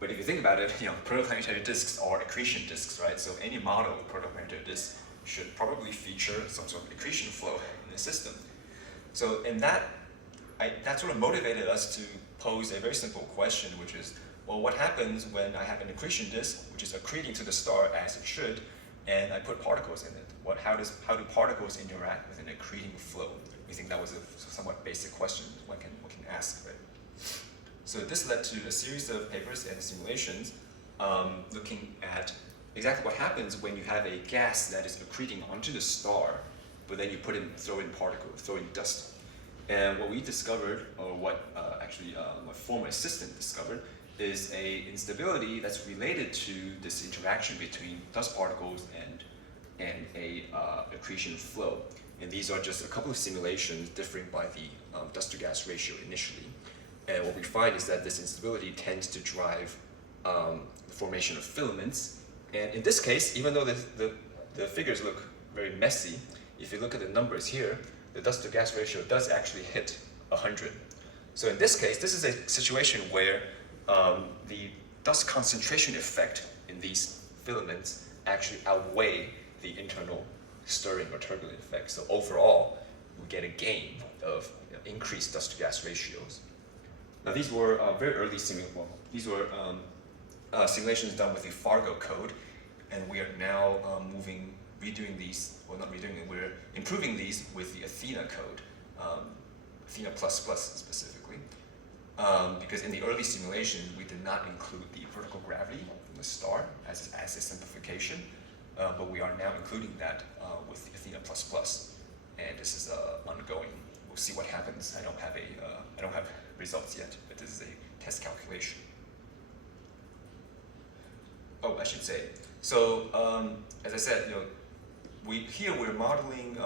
But if you think about it, protoplanetary disks are accretion disks, right? So any model of protoplanetary disk should probably feature some sort of accretion flow in the system. So that sort of motivated us to pose a very simple question, which is, well, what happens when I have an accretion disk, which is accreting to the star as it should, and I put particles in it? How do particles interact with an accreting flow? We think that was a somewhat basic question one can ask, right? So this led to a series of papers and simulations looking at exactly what happens when you have a gas that is accreting onto the star, but then you throw in particles, throw in dust. And what we discovered, or what my former assistant discovered, is a instability that's related to this interaction between dust particles and a accretion flow. And these are just a couple of simulations differing by the dust to gas ratio initially. And what we find is that this instability tends to drive the formation of filaments. And in this case, even though the figures look very messy, if you look at the numbers here, the dust to gas ratio does actually hit 100. So in this case, this is a situation where the dust concentration effect in these filaments actually outweigh the internal stirring or turbulent effect. So overall, we get a gain of increased dust to gas ratios. Now these were very early simulations. These were simulations done with the Fargo code, and we are now moving redoing these, well not redoing them, we're improving these with the Athena code, Athena++ specifically. Because in the early simulation, we did not include the vertical gravity from the star as a simplification, but we are now including that with the Athena++. And this is ongoing. We'll see what happens. I don't have results yet, but this is a test calculation. Oh, I should say. So as I said, we're modeling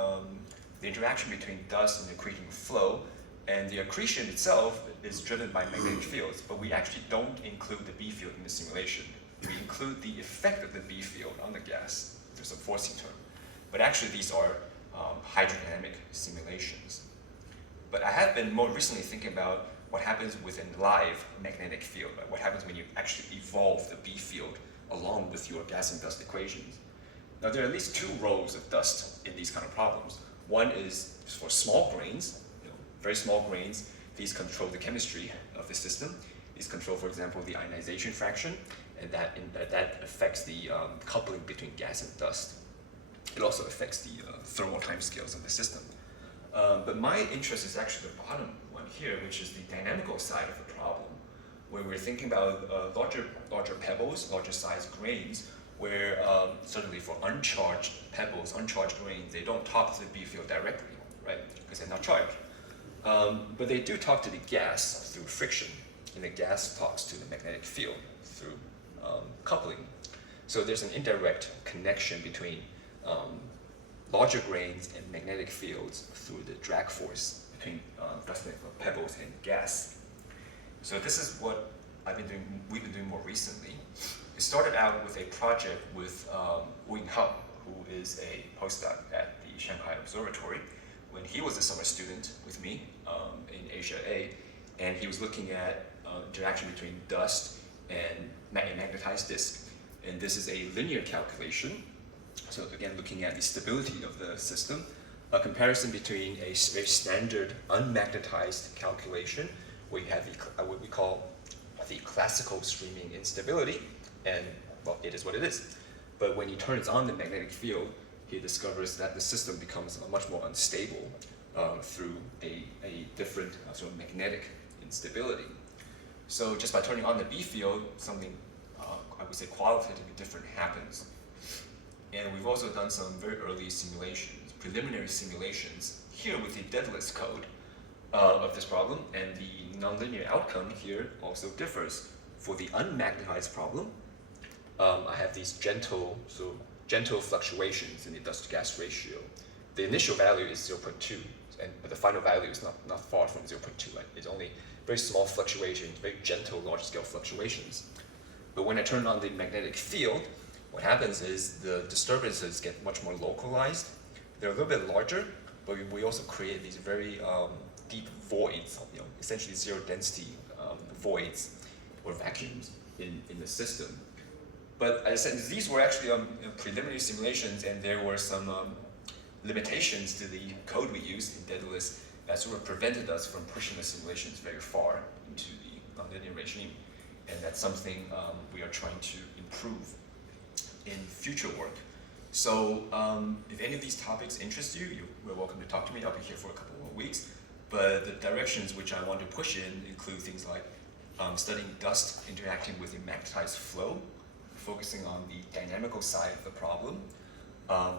the interaction between dust and accreting flow, and the accretion itself is driven by magnetic fields, but we actually don't include the B field in the simulation. We include the effect of the B field on the gas. There's a forcing term. But actually these are hydrodynamic simulations. But I have been more recently thinking about what happens within live magnetic field, right? What happens when you actually evolve the B field along with your gas and dust equations. Now there are at least two roles of dust in these kind of problems. One is for small grains, very small grains. These control the chemistry of the system. These control, for example, the ionization fraction, and that affects the coupling between gas and dust. It also affects the thermal timescales of the system. But my interest is actually the bottom one here, which is the dynamical side of the problem, where we're thinking about larger pebbles, larger size grains, where certainly for uncharged pebbles, uncharged grains, they don't talk to the B field directly, right? Because they're not charged. But they do talk to the gas through friction, and the gas talks to the magnetic field through coupling. So there's an indirect connection between larger grains and magnetic fields through the drag force between pebbles and gas. So this is what we've been doing more recently. It started out with a project with Wing Hao, who is a postdoc at the Shanghai Observatory, when he was a summer student with me in Asia A, and he was looking at interaction between dust and a magnetized disk. And this is a linear calculation. So again, looking at the stability of the system, a comparison between a very standard unmagnetized calculation, where you have what we call the classical streaming instability, and well, it is what it is. But when you turn it on the magnetic field, he discovers that the system becomes much more unstable through a different sort of magnetic instability. So just by turning on the B field, something I would say qualitatively different happens. And we've also done some very early simulations, preliminary simulations, here with the Daedalus code of this problem, and the nonlinear outcome here also differs. For the unmagnetized problem, I have these gentle fluctuations in the dust-to-gas ratio. The initial value is 0.2, but the final value is not far from 0.2. Right? It's only very small fluctuations, very gentle, large-scale fluctuations. But when I turn on the magnetic field, what happens is the disturbances get much more localized. They're a little bit larger, but we also create these very deep voids, essentially zero-density voids or vacuums in the system. But as I said, these were actually preliminary simulations, and there were some limitations to the code we used in Daedalus that sort of prevented us from pushing the simulations very far into the nonlinear regime. And that's something we are trying to improve in future work. So if any of these topics interest you, you're welcome to talk to me. I'll be here for a couple more weeks. But the directions which I want to push in include things like studying dust interacting with a magnetized flow, focusing on the dynamical side of the problem,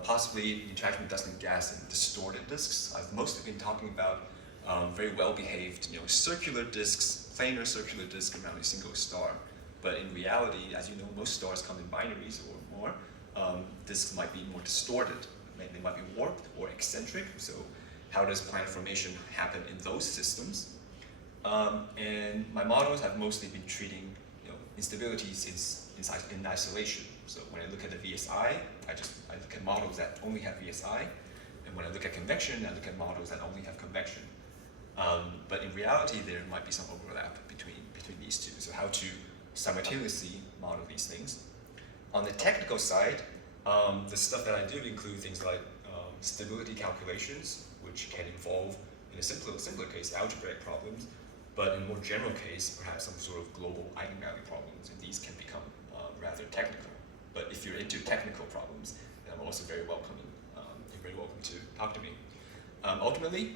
possibly interaction with dust and gas and distorted disks. I've mostly been talking about very well-behaved, circular disks, planar circular disks around a single star. But in reality, as you know, most stars come in binaries or more. Disks might be more distorted. They might be warped or eccentric. So how does planet formation happen in those systems? And my models have mostly been treating instabilities in isolation. So when I look at the VSI, I look at models that only have VSI. And when I look at convection, I look at models that only have convection. But in reality, there might be some overlap between these two. So how to simultaneously model these things. On the technical side, the stuff that I do include things like stability calculations, which can involve, in a simpler case, algebraic problems, but in a more general case, perhaps some sort of global eigenvalue problems, and these can become rather technical. But if you're into technical problems, then I'm also very welcoming. You're very welcome to talk to me. Ultimately,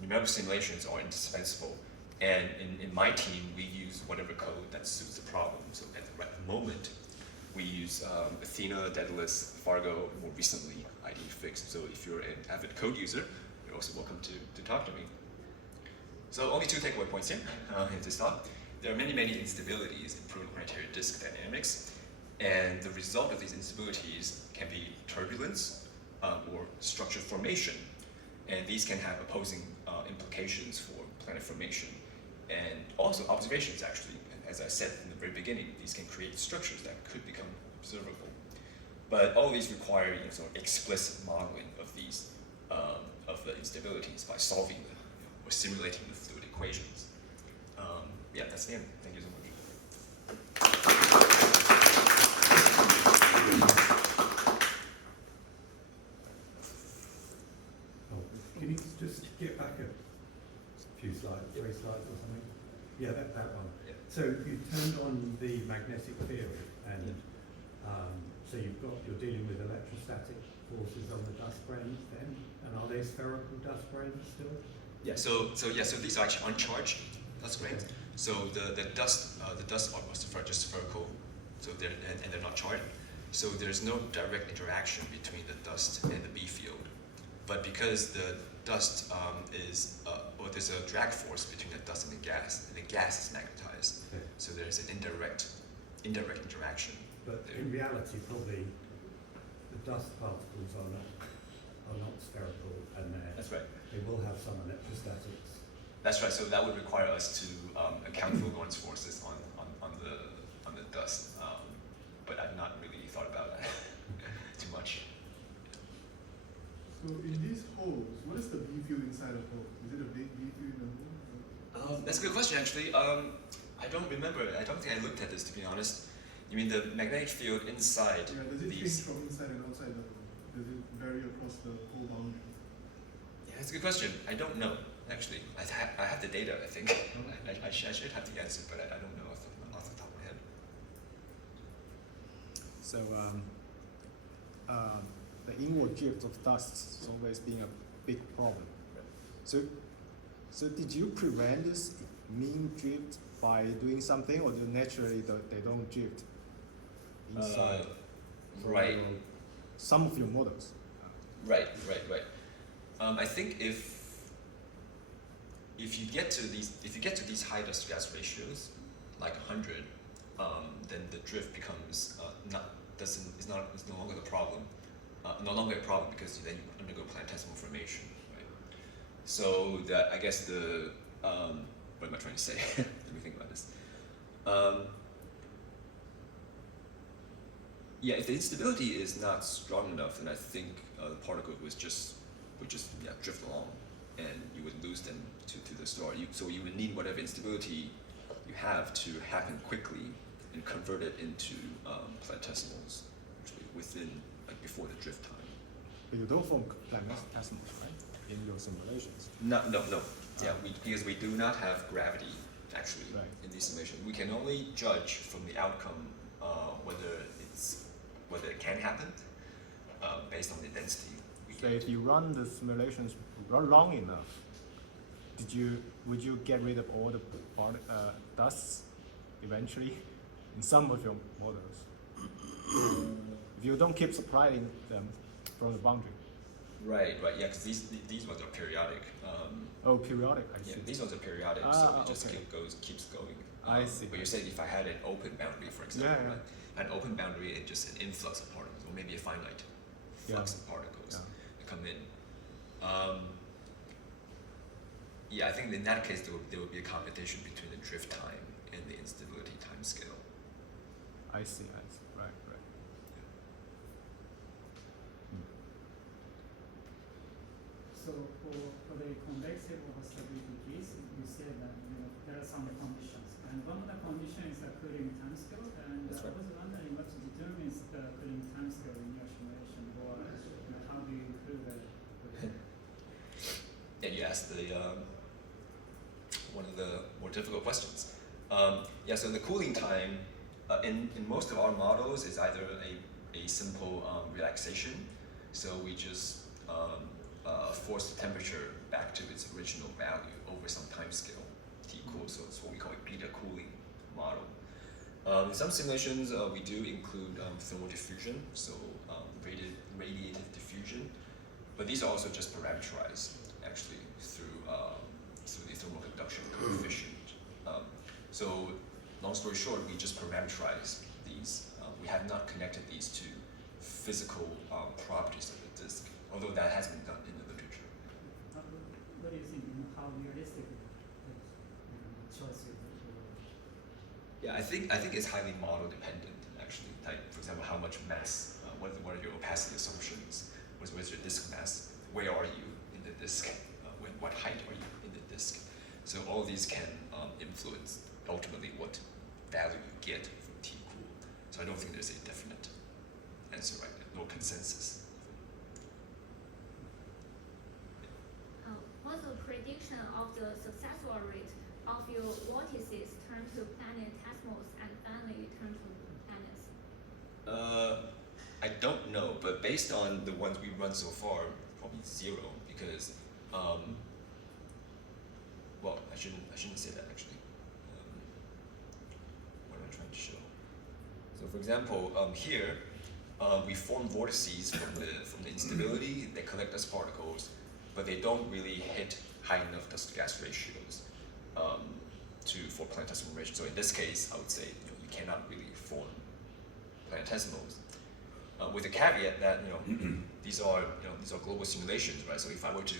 numerical simulations are indispensable. And in my team, we use whatever code that suits the problem. So at the right moment, we use Athena, Daedalus, Fargo, more recently IDE Fix. So if you're an avid code user, you're also welcome to talk to me. So only 2 takeaway points here in this talk. There are many instabilities in protoplanetary disk dynamics, and the result of these instabilities can be turbulence or structure formation. And these can have opposing implications for planet formation. And also observations, actually. As I said in the very beginning, these can create structures that could become observable. But all these require sort of explicit modeling of these of the instabilities by solving or simulating the fluid equations. Yeah, that's the end. Thank you so much. Oh, can you just get back a few slides, 3 slides or something? Yeah, that one. Yeah. So you turned on the magnetic field, and so you're dealing with electrostatic forces on the dust grains then, and are they spherical dust grains still? Yeah. So these are actually uncharged dust grains. Okay. So the dust are just spherical, so they're not charged. So there's no direct interaction between the dust and the B field. But because the dust or there's a drag force between the dust and the gas is magnetized. Okay. So there's an indirect interaction. But in reality, probably the dust particles are not spherical, and That's right. they will have some electrostatics. That's right. So that would require us to account for Lorentz forces on the dust. But I've not really thought about that too much. So in these holes, what is the B field inside a hole? Is it a big B field in the hole? That's a good question, actually. I don't remember. I don't think I looked at this, to be honest. You mean the magnetic field inside Yeah, does it change these? from inside and outside the hole? Does it vary across the whole boundary? Yeah, that's a good question. I don't know, actually. I have the data, I think. I should have the answer, but I don't know off the top of my head. So the inward drift of dust has always been a big problem. So did you prevent this mean drift by doing something, or do naturally they don't drift inside? Right. Some of your models. Right. I think if you get to these high dust gas ratios, like 100, then the drift becomes is no longer the problem, no longer a problem, because then you undergo planetesimal formation, right? So that, I guess what am I trying to say? Let me think about this. Yeah, if the instability is not strong enough, then I think the particle would just drift along, and you would lose them to the star. So you would need whatever instability you have to happen quickly and convert it into planetesimals, actually within, like, before the drift time. But you don't form planetesimals, right? In your simulations. No. Yeah, because we do not have gravity, actually, Right. in these simulations. We can only judge from the outcome whether it can happen based on the density. So if you run the simulations long enough, would you get rid of all the dusts eventually in some of your models? If you don't keep supplying them from the boundary. Right. Yeah, because these ones are periodic. Oh, periodic. I see. Yeah, these ones are periodic, so it just okay. keeps going. I see. But you're saying if I had an open boundary, for example, Yeah. right? An open boundary is just an influx of particles, or maybe a finite flux of particles that come in. Yeah, I think in that case there would be a competition between the drift time and the instability time scale. I see. Right. So for the convection or stability case, you said that there are some conditions, and one of the conditions is the cooling timescale. And That's right. I was wondering what determines the cooling timescale in your simulation, or how do you improve it? And you asked one of the more difficult questions. So the cooling time in most of our models is either a a simple relaxation. So we just force the temperature back to its original value over some time scale, T cool. So it's what we call a beta cooling model. In some simulations, we do include thermal diffusion, so radiative diffusion, but these are also just parameterized actually through the thermal conduction coefficient. So long story short, we just parameterize these. We have not connected these to physical properties of the disk, although that has been done in the literature. What do you think? How realistic the choice is? Yeah, I think it's highly model dependent actually. Like for example, how much mass, what are your opacity assumptions? What's your disk mass? Where are you in the disk? What height are you in the disk? So all these can influence ultimately what value you get from T cool. So I don't think there's a definite answer right now, no consensus. What's the prediction of the successful rate of your vortices turn to planetesimals and finally turn to planets? I don't know, but based on the ones we run so far, probably 0 because, well, I shouldn't say that actually. What am I trying to show? So for example, here we form vortices from the instability. They collect dust particles, but they don't really hit high enough dust-to-gas ratios for planetesimal ratio. So in this case, I would say you cannot really form planetesimals. With the caveat that these are global simulations, right? So if I were to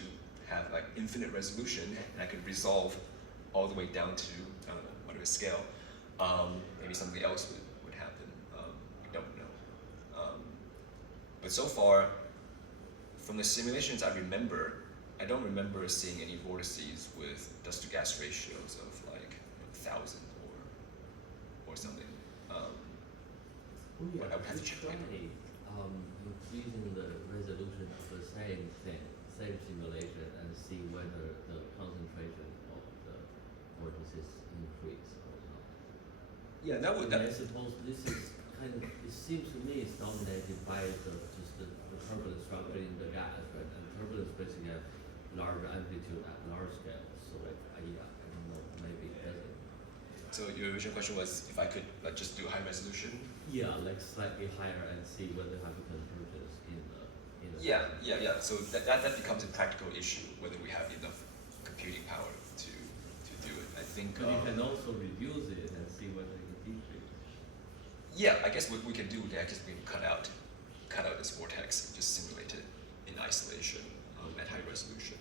have like infinite resolution and I could resolve all the way down to I don't know whatever scale, maybe something else would happen. We don't know. But so far, from the simulations I remember, I don't remember seeing any vortices with dust-to-gas ratios of like 1,000 or something. But I would have to check that. Using the resolution of the same thing, same simulation, and see whether the concentration of the vortices increase or not. Yeah, that would. I suppose this is kind of. It seems to me it's dominated by just the turbulent structure in the gas, right? And turbulence basically have large amplitude at large scale. So I don't know, maybe it doesn't. So your original question was if I could like just do high resolution. Yeah, like slightly higher and see whether you have a convergence in the. Yeah. So that becomes a practical issue whether we have enough computing power to do it. I think. But you can also reduce it and see whether it can decrease. Yeah, I guess what we can do, I guess we can cut out this vortex and just simulate it in isolation at high resolution.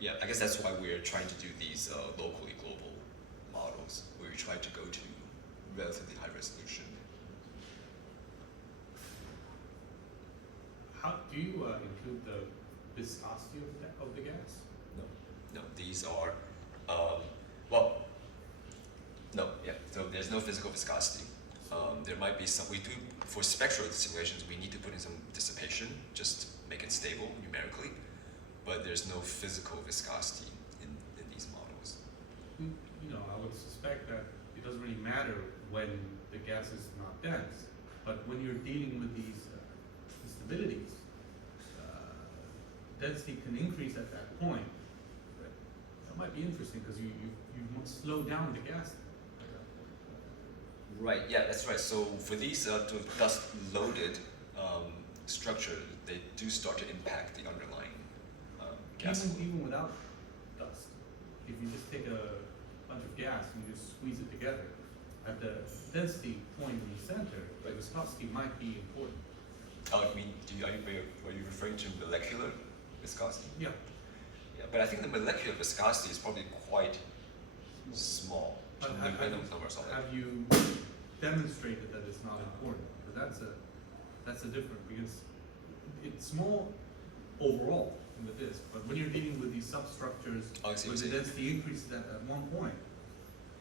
Yeah, I guess that's why we're trying to do these locally global models, where we try to go to relatively high resolution. How do you include the viscosity of the gas? No, these are, so there's no physical viscosity. There might be some, we do, for spectral simulations, we need to put in some dissipation, just make it stable numerically, but there's no physical viscosity in these models. I would suspect that it doesn't really matter when the gas is not dense, but when you're dealing with these instabilities, density can increase at that point. That might be interesting because you must slow down the gas. Right, yeah, that's right. So for these dust-loaded structures, they do start to impact the underlying gas. Even without dust, if you just take a bunch of gas and you just squeeze it together, at the density point in the center, the viscosity might be important. Oh, I mean, are you referring to molecular viscosity? Yeah. Yeah, but I think the molecular viscosity is probably quite small. But have you demonstrated that it's not important? Because that's a different, because it's small overall in the disk, but when you're dealing with these substructures where the density increases at one point,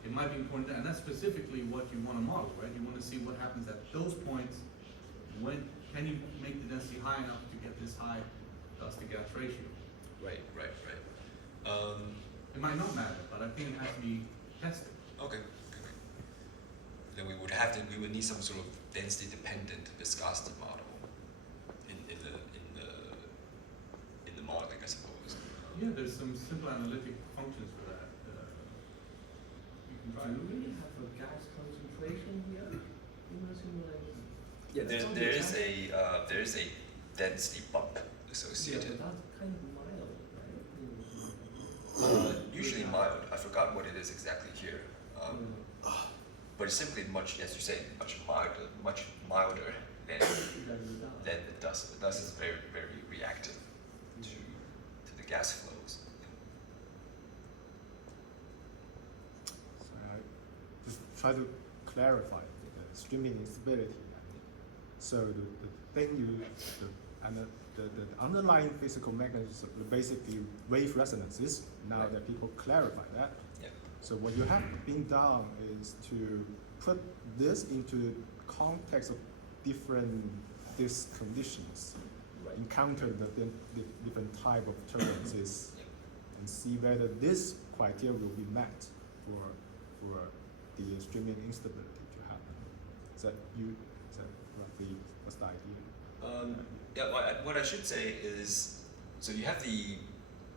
it might be important, and that's specifically what you want to model, right? You want to see what happens at those points. When can you make the density high enough to get this high dust-to-gas ratio? Right. It might not matter, but I think it has to be tested. Okay. Then we would need some sort of density dependent viscosity model in the modeling, I suppose. Yeah, there's some simple analytic functions for that. You can Do try. you really have a gas concentration here in the simulation? Yeah, It's on the there is a density bump Yeah, associated. but that's kind of mild, right? Usually mild. I forgot what it is exactly here. But it's simply much, as you say, much milder than the dust. The dust is very, very reactive to the gas flows. So I just try to clarify the streaming instability. So the thing the underlying physical mechanism are basically wave resonances. Now Right. that people clarify that. Yeah. So what you have been done is to put this into context of different disk conditions, Right. encounter the different type of turbulences, Yeah. and see whether this criteria will be met for the streaming instability to happen. Is that roughly what's the idea? Yeah, what I should say is, so you have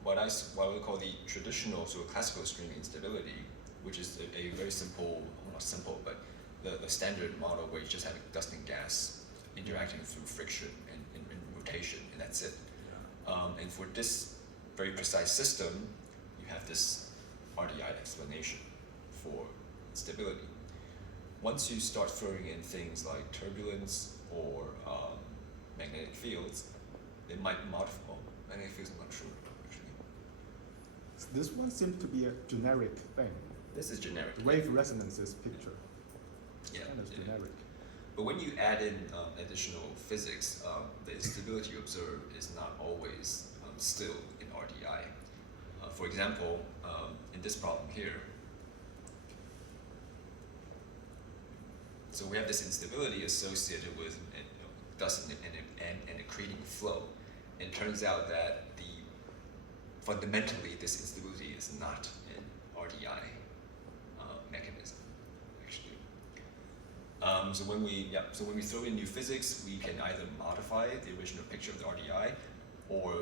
what we call the traditional sort of classical streaming instability, which is a very simple, well, not simple, but the standard model where you just have dust and gas interacting through friction and rotation, and that's it. And for this very precise system, you have this RDI explanation for instability. Once you start throwing in things like turbulence or magnetic fields, they might modify. Well, magnetic fields, I'm not sure actually. So this one seems to be a generic thing. This is generic. The wave resonances picture. Yeah. Kind of yeah. generic. But when you add in additional physics, the instability you observe is not always still in RDI. For example, in this problem here, so we have this instability associated with dust and accreting flow. And it turns out that fundamentally this instability is not an RDI mechanism, actually. So when we throw in new physics, we can either modify the original picture of the RDI, or